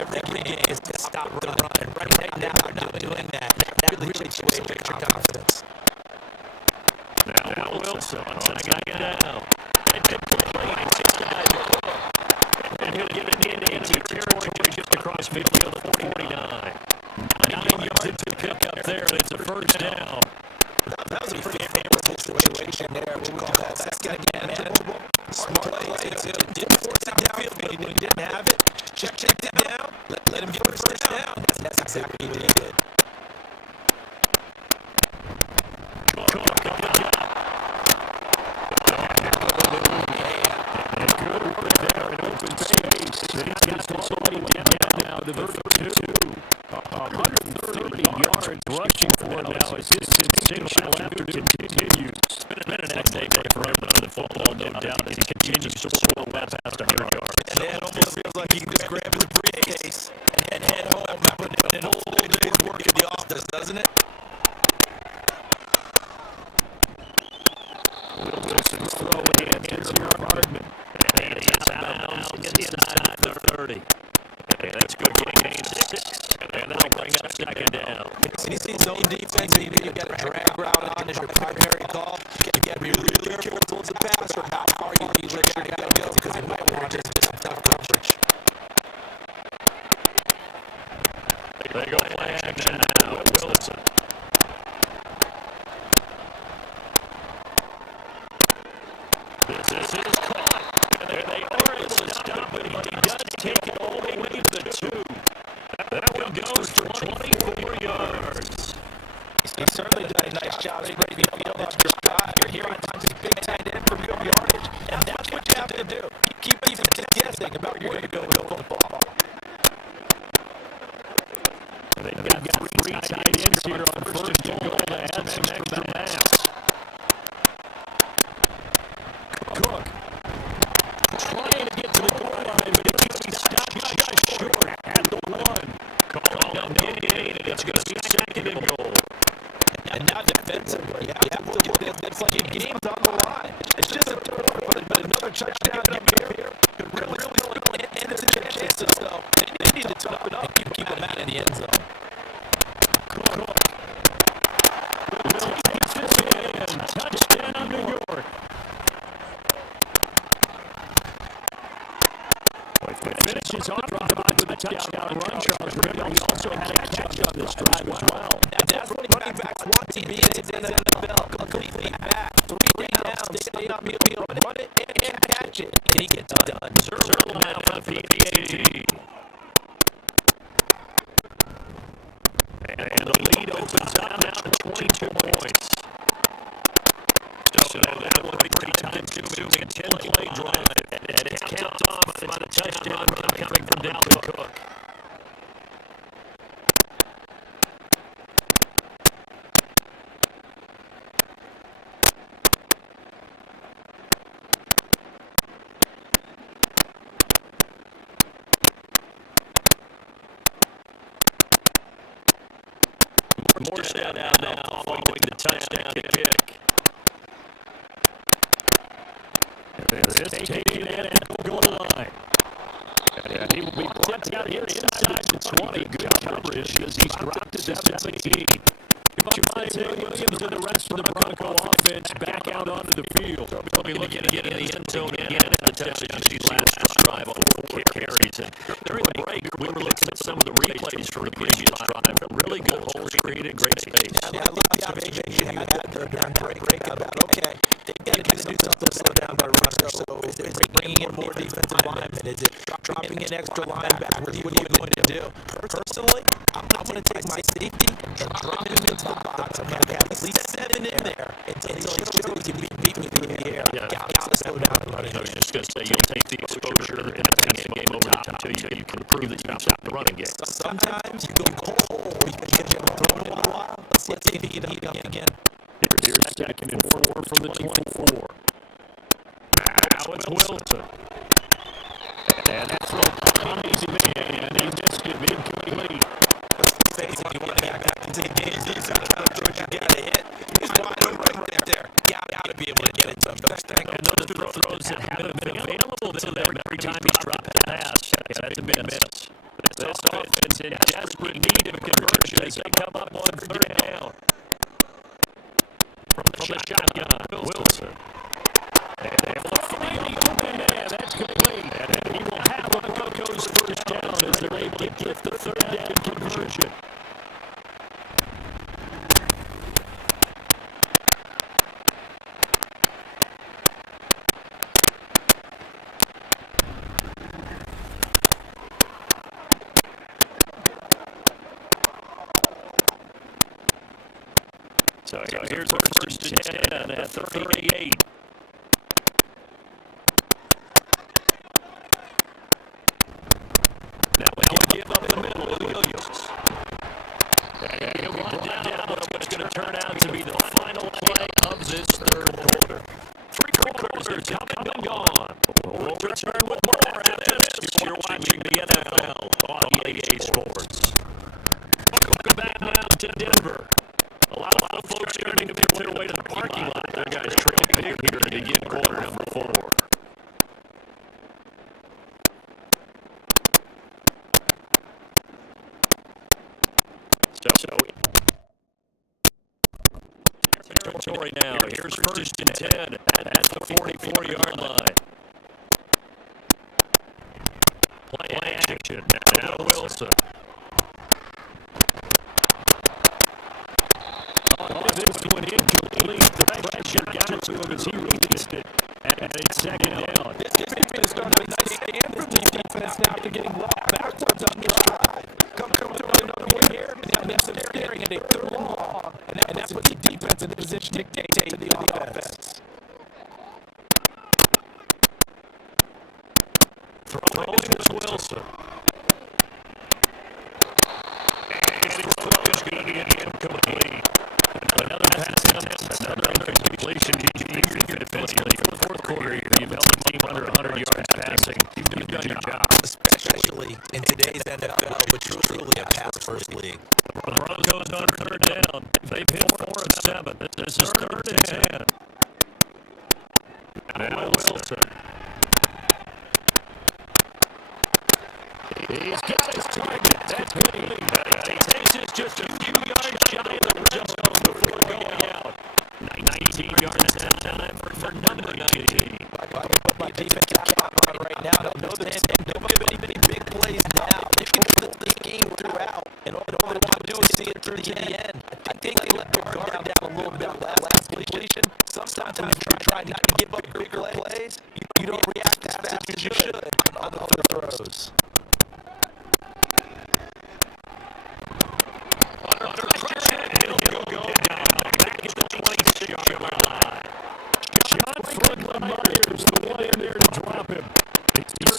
every game is to stop the run. And right now, they're not doing that. That really takes away your confidence. Now Wilson on 2nd down. And he'll get it in empty territory just across midfield at 49. 9 yards to pick up there, and it's a first down. That was a pretty favorable situation there. What we call that? That's got to get manageable. Smart play. Didn't force it downfield, but when he didn't have it, check it down. Let him get the first down. That's exactly what he did. Good work there in open space. He's got all the way down now to the 32. 130 yards rushing for him now as his sensational effort continues. It's been an excellent day for him on the football, no doubt, as he continues to score well past 100 yards. And it almost feels like he can just grab his briefcase and head home and put in a full day's work at the office, doesn't it? Wilson's throw in to your Hardman. And he's out of bounds inside the 30. And that's good gain. 6. And that'll bring up 2nd down. You see zone defense, you've got a drag route on as your primary call. You got to be really careful as a passer how far you need to let your guy go because he might want to just some tough coverage. They go play action now with Wilson. This is caught. And they are able to stop it, but he does take it all the way to the 2. That one goes for 24 yards. He certainly did a nice job spreading the field on your spot. You're here on times a big tight end for real yardage, and that's what you have to do. Keep defenses guessing about where you're going to go with the football. They've got 3 tight ends here on first and goal to add some extra mass. Cook trying to get to the goal line, but he stopped just short at the 1. Call on gain, and it's going to be 2nd and goal. And now defensively, you have to look at this like your game's on the line. It's just a turnover, but another touchdown here could really end the chances. So they need to toughen up and keep them out in the end zone. Cook. Touchdown, New York. Finishes off the with a touchdown run, Charles. Remember, he also had a catch on this drive as well. And that's what running backs want to be in today's NFL. Completely back, 3 downs, stay on the field, run it and catch it, and he gets it done. Zerl now for the PAT. And the lead opens up now to 22 points. So that will be pretty time-consuming. A 10-play drive. And it's capped off by the touchdown coming from Dalvin Cook. More set out now following the touchdown kick. This taken in at the goal line. And he will be brought out here inside the 20. Good coverage as he's dropped to 17. Williams and the rest of the Bronco offense back out onto the field. They'll be looking to get in the end zone again at the touchdown. She's last drive on 4 carries. And during the break, we were looking at some of the replays from the previous drive. Really good holes created, great space. Yeah, I love the observation you had there during break about, okay, they've got to do something to slow down the runner. So is it bringing in more defensive linemen? Is it dropping an extra linebacker? What are you going to do? Personally, I'm going to take my safety and drop him into the box. I'm going to have at least 7 in there until he shows you beat me through the air. Got to slow down the running. I was just going to say, you'll take the exposure and the passing game over the top until you can prove that you can stop the running game. Sometimes you go cold because you haven't thrown in a while. Let's see if he can heat up again. Here's second and 4 from the 24. Now it's Wilson. And that's an easy man, and he missed it incomplete. Face it, you want to get back into the game. These are the kind of throws you got to hit. He's wide open right there. You got to be able to get it to him. And those are throws that haven't been available to them every time he's dropped a pass. That's a big miss. This offense in desperate need of conversion as they come up on 3rd down. From the shotgun, Wilson. And they will finally open it. That's complete. And he will have the Broncos first down as they're able to get the 3rd down conversion. So here's first and 10 at 38. Now we give up the middle to Williams. And he'll run down what's going to turn out to be the final play of this 3rd quarter. 3 quarters are come and gone. We'll return with more after this. You're watching the NFL on EA Sports. Welcome back now to Denver. A lot of folks starting to make their way to the parking lot. That guy's trailing big here to begin quarter number 4. So territory now. Here's first and 10 at the 44-yard line. Play action. Now Wilson. This one incomplete. The pressure got to him as he released it. And it's 2nd down. This defense starting to nice stand for this defense now after getting rocked backwards on the drive. Come through another one here. And now they're staring at a 3rd and long. And that's what the defensive position dictates to the offense. Throwing is Wilson. And it's thrown incomplete. Another pass attempt, another incompletion. Defensively for the 4th quarter, you've held the team under 100 yards passing. You've done your job. Especially in today's NFL, which is truly a pass-first league. The Broncos on 3rd down. They've hit 4 of 7. This is 3rd and 10. Now Wilson. He's got his target. That's clean. He takes it just a few yards shy of the red zone before going out. 19 yards that time for number 19. My defensive cap on right now. Don't know this. Don't give any big plays now.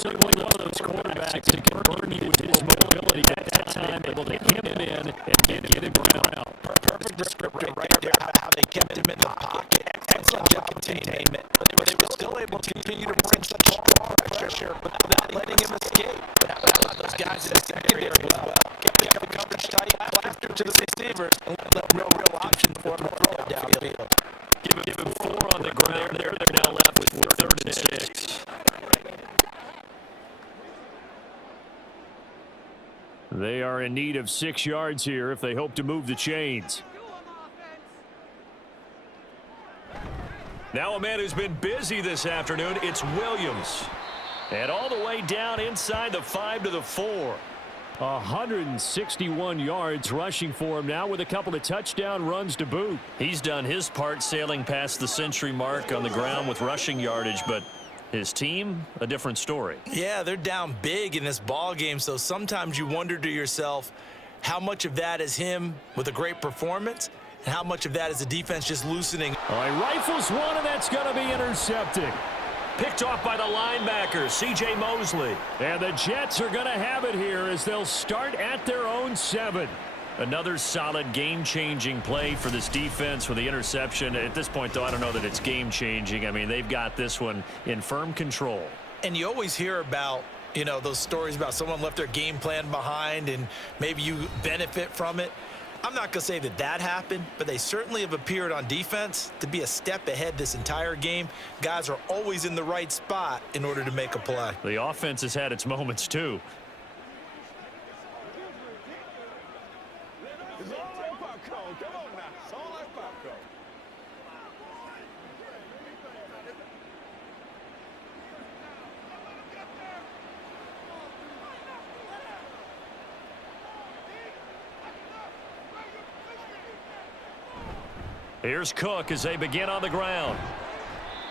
certainly one of those quarterbacks that can burn you with his mobility at that time, able to hit him in and get him around. Perfect descriptor right there about how they kept him in the pocket. Excellent job of containment. But they were still able to continue to bring such strong pressure without letting him escape. How about those guys in the secondary well? Kept the coverage tight, after to the receivers, and let no real option for him to throw it down the field. Give him 4 on the ground. They're now left with 3rd and 6. They are in need of 6 yards here if they hope to move the chains. Now a man who's been busy this afternoon, it's Williams. And all the way down inside the 5 to the 4. 161 yards rushing for him now with a couple of touchdown runs to boot. He's done his part sailing past the century mark on the ground with rushing yardage, but his team, a different story. Yeah, they're down big in this ball game, so sometimes you wonder to yourself how much of that is him with a great performance and how much of that is the defense just loosening. He rifles one, and that's going to be intercepted. Picked off by the linebacker, C.J. Mosley. And the Jets are going to have it here as they'll start at their own 7. Another solid game-changing play for this defense with the interception. At this point, though, I don't know that it's game-changing. I mean, they've got this one in firm control. And you always hear about, you know, those stories about someone left their game plan behind and maybe you benefit from it. I'm not going to say that that happened, but they certainly have appeared on defense to be a step ahead this entire game. Guys are always in the right spot in order to make a play. The offense has had its moments, too. Here's Cook as they begin on the ground.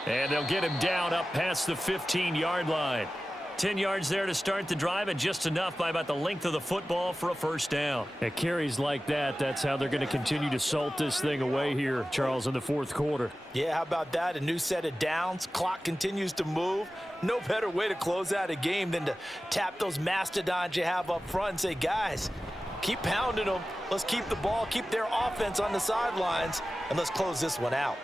And they'll get him down up past the 15-yard line. 10 yards there to start the drive, and just enough by about the length of the football for a first down. At carries like that, that's how they're going to continue to salt this thing away here, Charles, in the 4th quarter. Yeah, how about that? A new set of downs. Clock continues to move. No better way to close out a game than to tap those mastodons you have up front and say, guys, keep pounding them. Let's keep the ball, keep their offense on the sidelines, and let's close this one out.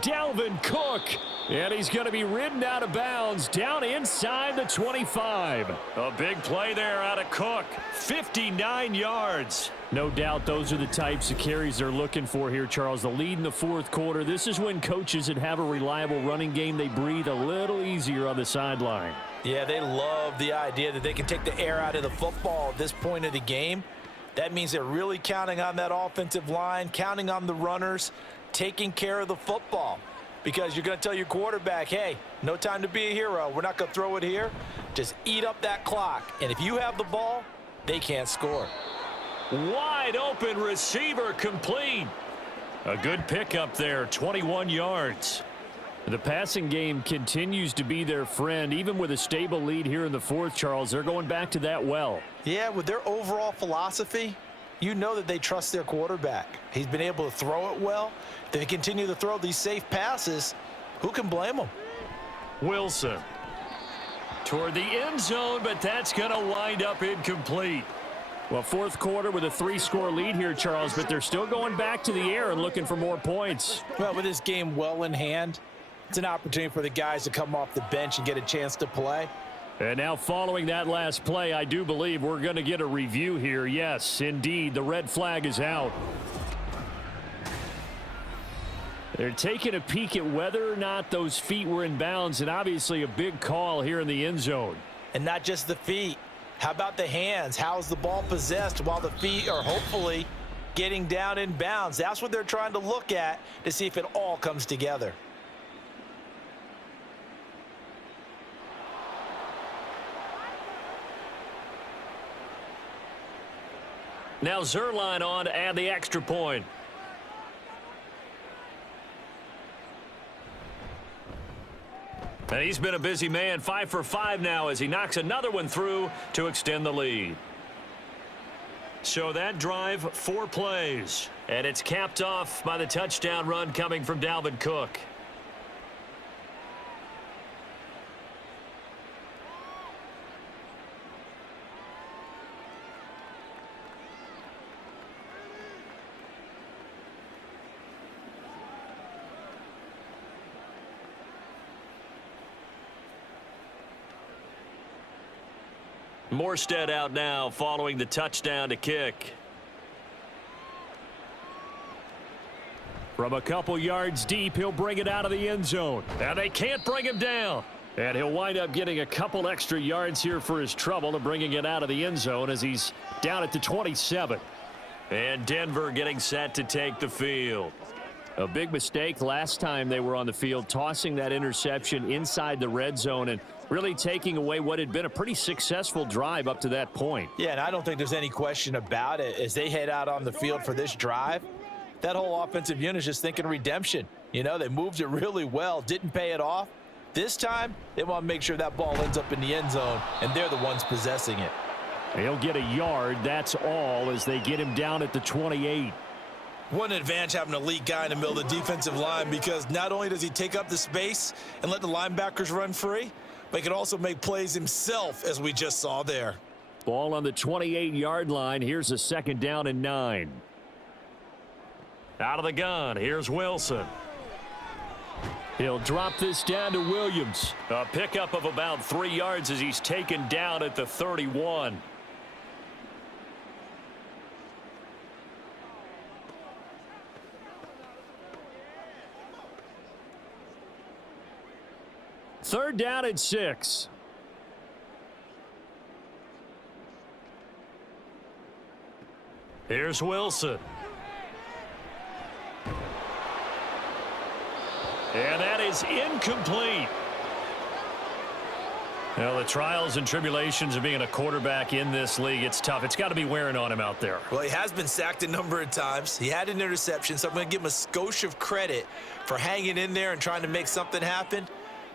Dalvin Cook, and he's going to be ridden out of bounds down inside the 25. A big play there out of Cook. 59 yards. No doubt those are the types of carries they're looking for here, Charles. The lead in the 4th quarter. This is when coaches that have a reliable running game, they breathe a little easier on the sideline. Yeah, they love the idea that they can take the air out of the football at this point of the game. That means they're really counting on that offensive line, counting on the runners, taking care of the football. Because you're going to tell your quarterback, hey, no time to be a hero. We're not going to throw it here. Just eat up that clock. And if you have the ball, they can't score. Wide open receiver complete. A good pickup there, 21 yards. The passing game continues to be their friend. Even with a stable lead here in the 4th, Charles, they're going back to that well. Yeah, with their overall philosophy, you know that they trust their quarterback. He's been able to throw it well. They continue to throw these safe passes. Who can blame them? Wilson toward the end zone, but that's going to wind up incomplete. Well, 4th quarter with a 3-score lead here, Charles, but they're still going back to the air and looking for more points. Well, with this game well in hand, it's an opportunity for the guys to come off the bench and get a chance to play. And now following that last play, I do believe we're going to get a review here. Yes, indeed, the red flag is out. They're taking a peek at whether or not those feet were in bounds, and obviously a big call here in the end zone. And not just the feet. How about the hands? How is the ball possessed while the feet are hopefully getting down in bounds? That's what they're trying to look at to see if it all comes together. Now Zerline on to add the extra point. And he's been a busy man, 5 for 5 now as he knocks another one through to extend the lead. So that drive, 4 plays. And it's capped off by the touchdown run coming from Dalvin Cook. Morstead out now following the touchdown to kick. From a couple yards deep, he'll bring it out of the end zone. And they can't bring him down. And he'll wind up getting a couple extra yards here for his trouble and bringing it out of the end zone as he's down at the 27. And Denver getting set to take the field. A big mistake last time they were on the field, tossing that interception inside the red zone and really taking away what had been a pretty successful drive up to that point. Yeah, and I don't think there's any question about it. As they head out on the field for this drive, that whole offensive unit is just thinking redemption. You know, they moved it really well, didn't pay it off. This time, they want to make sure that ball ends up in the end zone, and they're the ones possessing it. He'll get a yard, that's all, as they get him down at the 28. What an advantage having an elite guy in the middle of the defensive line, because not only does he take up the space and let the linebackers run free, but he can also make plays himself, as we just saw there. Ball on the 28-yard line. Here's a 2nd down and 9. Out of the gun, here's Wilson. He'll drop this down to Williams. A pickup of about 3 yards as he's taken down at the 31. Third down and 6. Here's Wilson. And that is incomplete. Well, the trials and tribulations of being a quarterback in this league, it's tough. It's got to be wearing on him out there. Well, he has been sacked a number of times. He had an interception, so I'm going to give him a skosh of credit for hanging in there and trying to make something happen,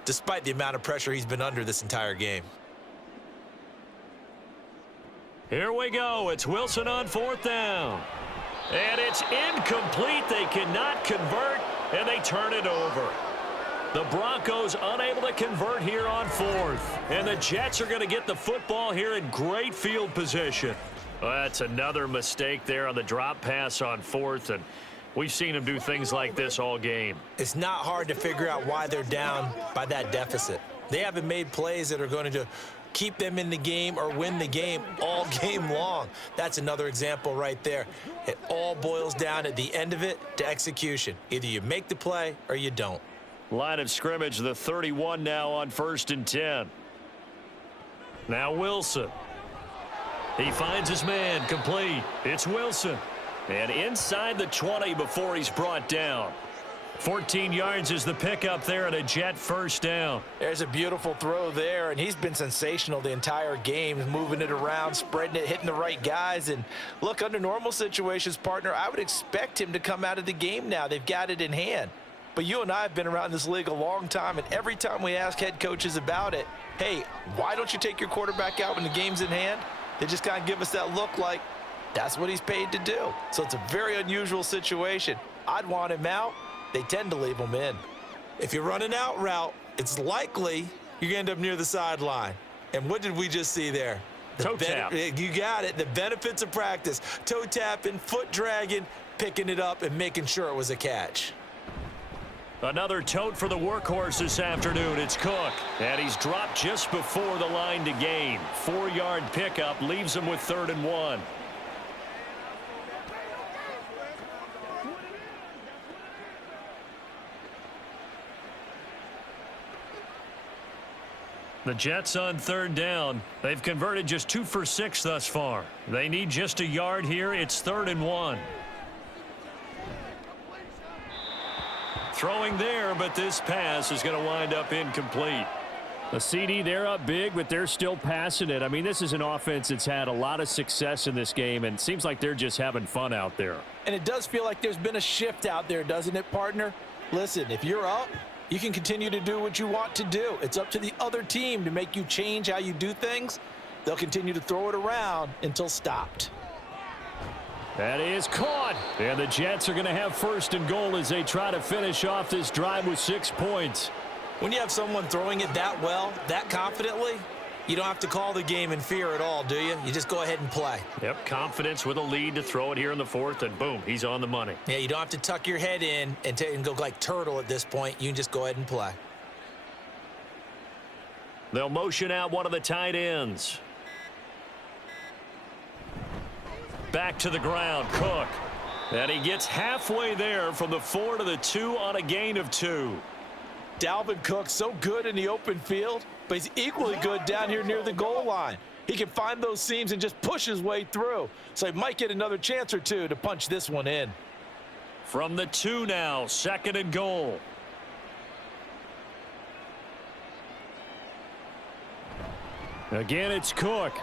despite the amount of pressure he's been under this entire game. Here we go. It's Wilson on 4th down. And it's incomplete. They cannot convert, and they turn it over. The Broncos unable to convert here on 4th. And the Jets are going to get the football here in great field position. Well, that's another mistake there on the drop pass on 4th, and we've seen them do things like this all game. It's not hard to figure out why they're down by that deficit. They haven't made plays that are going to keep them in the game or win the game all game long. That's another example right there. It all boils down at the end of it to execution. Either you make the play or you don't. Line of scrimmage, the 31 now on 1st and 10. Now Wilson. He finds his man, complete. It's Wilson. And inside the 20 before he's brought down. 14 yards is the pickup there, and a Jet 1st down. There's a beautiful throw there, and he's been sensational the entire game, moving it around, spreading it, hitting the right guys. And look, under normal situations, partner, I would expect him to come out of the game now. They've got it in hand. But you and I have been around this league a long time, and every time we ask head coaches about it, hey, why don't you take your quarterback out when the game's in hand? They just kind of give us that look like that's what he's paid to do. So it's a very unusual situation. I'd want him out. They tend to leave him in. If you run an out route, it's likely you're going to end up near the sideline. And what did we just see there? Toe tap. You got it. The benefits of practice. Toe tapping, foot dragging, picking it up, and making sure it was a catch. Another tote for the workhorse this afternoon. It's Cook. And he's dropped just before the line to gain. 4-yard pickup leaves him with 3rd and 1. The Jets on 3rd down. They've converted just 2 for 6 thus far. They need just a yard here. It's 3rd and 1. Throwing there, but this pass is going to wind up incomplete. The CD, they're up big, but they're still passing it. I mean, this is an offense that's had a lot of success in this game, and it seems like they're just having fun out there. And it does feel like there's been a shift out there, doesn't it, partner? Listen, if you're up, you can continue to do what you want to do. It's up to the other team to make you change how you do things. They'll continue to throw it around until stopped. That is caught. And the Jets are going to have 1st and goal as they try to finish off this drive with 6 points. When you have someone throwing it that well, that confidently, you don't have to call the game in fear at all, do you? You just go ahead and play. Yep, confidence with a lead to throw it here in the 4th, and boom, he's on the money. Yeah, you don't have to tuck your head in and go like turtle at this point. You can just go ahead and play. They'll motion out one of the tight ends. back to the ground. Cook. And he gets halfway there from the 4 to the 2 on a gain of 2. Dalvin Cook so good in the open field, but he's equally good down here near the goal line. He can find those seams and just push his way through. So he might get another chance or two to punch this one in. From the 2 now, 2nd and goal. Again, it's Cook.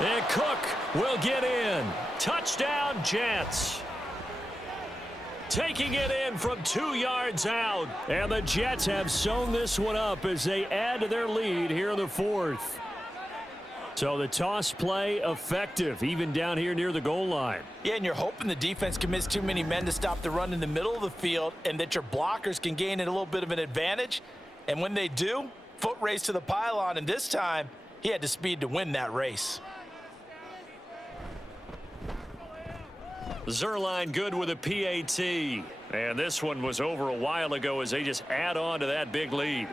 And Cook will get in. Touchdown, Jets. Taking it in from 2 yards out. And the Jets have sewn this one up as they add to their lead here in the 4th. So the toss play effective, even down here near the goal line. Yeah, and you're hoping the defense commits too many men to stop the run in the middle of the field and that your blockers can gain a little bit of an advantage. And when they do, foot race to the pylon, and this time he had the speed to win that race. Zerline good with a PAT. And this one was over a while ago as they just add on to that big lead.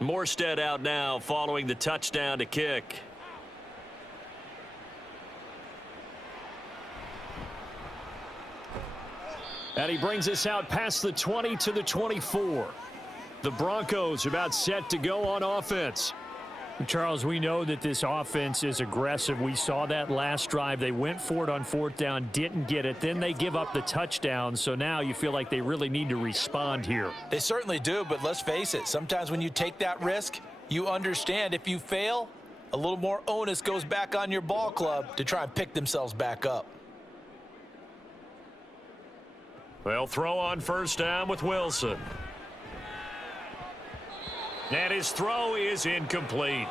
Morstead out now following the touchdown to kick. And he brings us out past the 20 to the 24. The Broncos about set to go on offense. Charles, we know that this offense is aggressive. We saw that last drive. They went for it on 4th down, didn't get it. Then they give up the touchdown. So now you feel like they really need to respond here. They certainly do, but let's face it. Sometimes when you take that risk, you understand if you fail, a little more onus goes back on your ball club to try and pick themselves back up. They'll throw on 1st down with Wilson. And his throw is incomplete.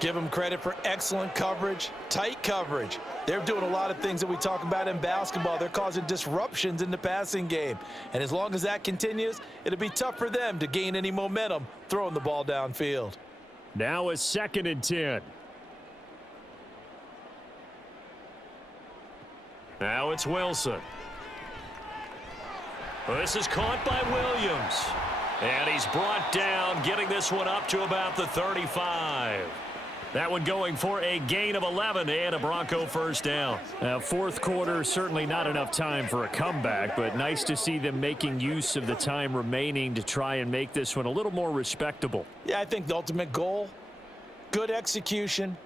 Give them credit for excellent coverage, tight coverage. They're doing a lot of things that we talk about in basketball. They're causing disruptions in the passing game. And as long as that continues, it'll be tough for them to gain any momentum throwing the ball downfield. Now a 2nd and 10. Now it's Wilson. This is caught by Williams. And he's brought down, getting this one up to about the 35. That one going for a gain of 11 and a Bronco 1st down. Now, 4th quarter, certainly not enough time for a comeback, but nice to see them making use of the time remaining to try and make this one a little more respectable. Yeah, I think the ultimate goal, good execution,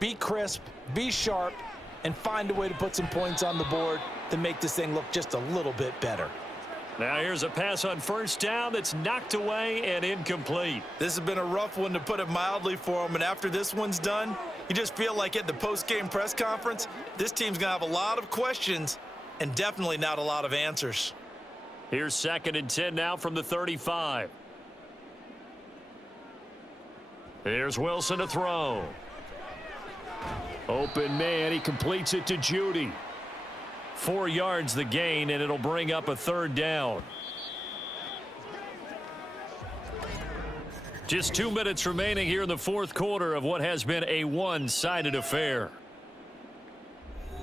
be crisp, be sharp, and find a way to put some points on the board to make this thing look just a little bit better. Now here's a pass on 1st down that's knocked away and incomplete. This has been a rough one, to put it mildly, for him, and after this one's done, you just feel like at the post-game press conference, this team's going to have a lot of questions and definitely not a lot of answers. Here's 2nd and 10 now from the 35. Here's Wilson to throw. Open man, he completes it to Judy. 4 yards the gain, and it'll bring up a 3rd down. Just 2 minutes remaining here in the 4th quarter of what has been a one-sided affair.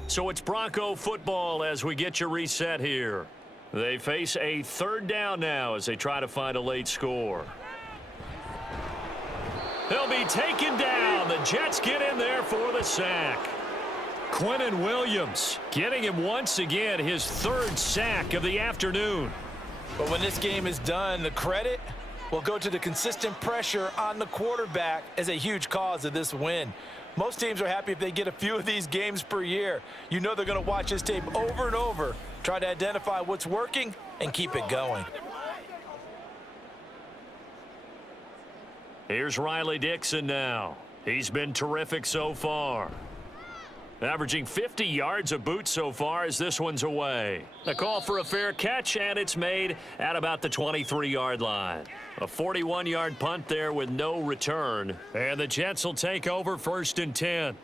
So it's Bronco football as we get you reset here. They face a 3rd down now as they try to find a late score. They'll be taken down. The Jets get in there for the sack. Quinnen Williams getting him once again his 3rd sack of the afternoon. But when this game is done, the credit will go to the consistent pressure on the quarterback as a huge cause of this win. Most teams are happy if they get a few of these games per year. You know they're going to watch this tape over and over, try to identify what's working and keep it going. Here's Riley Dixon now. He's been terrific so far. Averaging 50 yards a boot so far as this one's away. A call for a fair catch, and it's made at about the 23-yard line. A 41-yard punt there with no return. And the Jets will take over 1st and 10.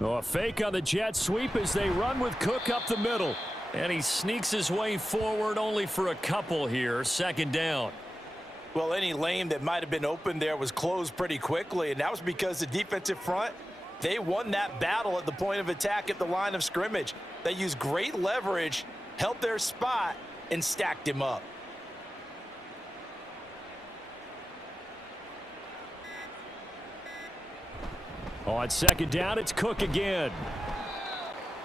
Oh, a fake on the jet sweep as they run with Cook up the middle. And he sneaks his way forward only for a couple here. Second down. Well, any lane that might have been open there was closed pretty quickly, and that was because the defensive front, they won that battle at the point of attack at the line of scrimmage. They used great leverage, held their spot, and stacked him up. On second down, it's Cook again.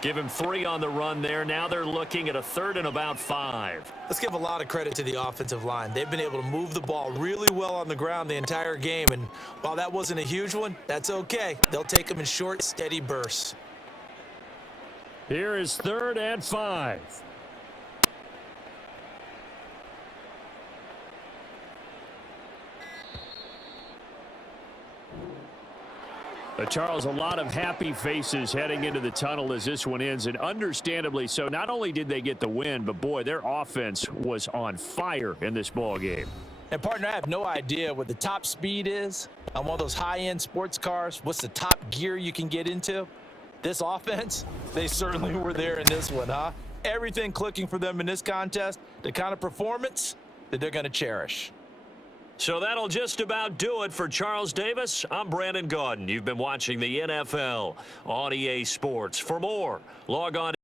Give him 3 on the run there. Now they're looking at a 3rd and about 5. Let's give a lot of credit to the offensive line. They've been able to move the ball really well on the ground the entire game, and while that wasn't a huge one, that's okay. They'll take them in short, steady bursts. Here is 3rd and 5. Charles, a lot of happy faces heading into the tunnel as this one ends, and understandably so. Not only did they get the win, but boy, their offense was on fire in this ball game. And partner, I have no idea what the top speed is on one of those high-end sports cars. What's the top gear you can get into? This offense, they certainly were there in this one, huh? Everything clicking for them in this contest, the kind of performance that they're going to cherish. So that'll just about do it for Charles Davis. I'm Brandon Gaudin. You've been watching the NFL on EA Sports. For more, log on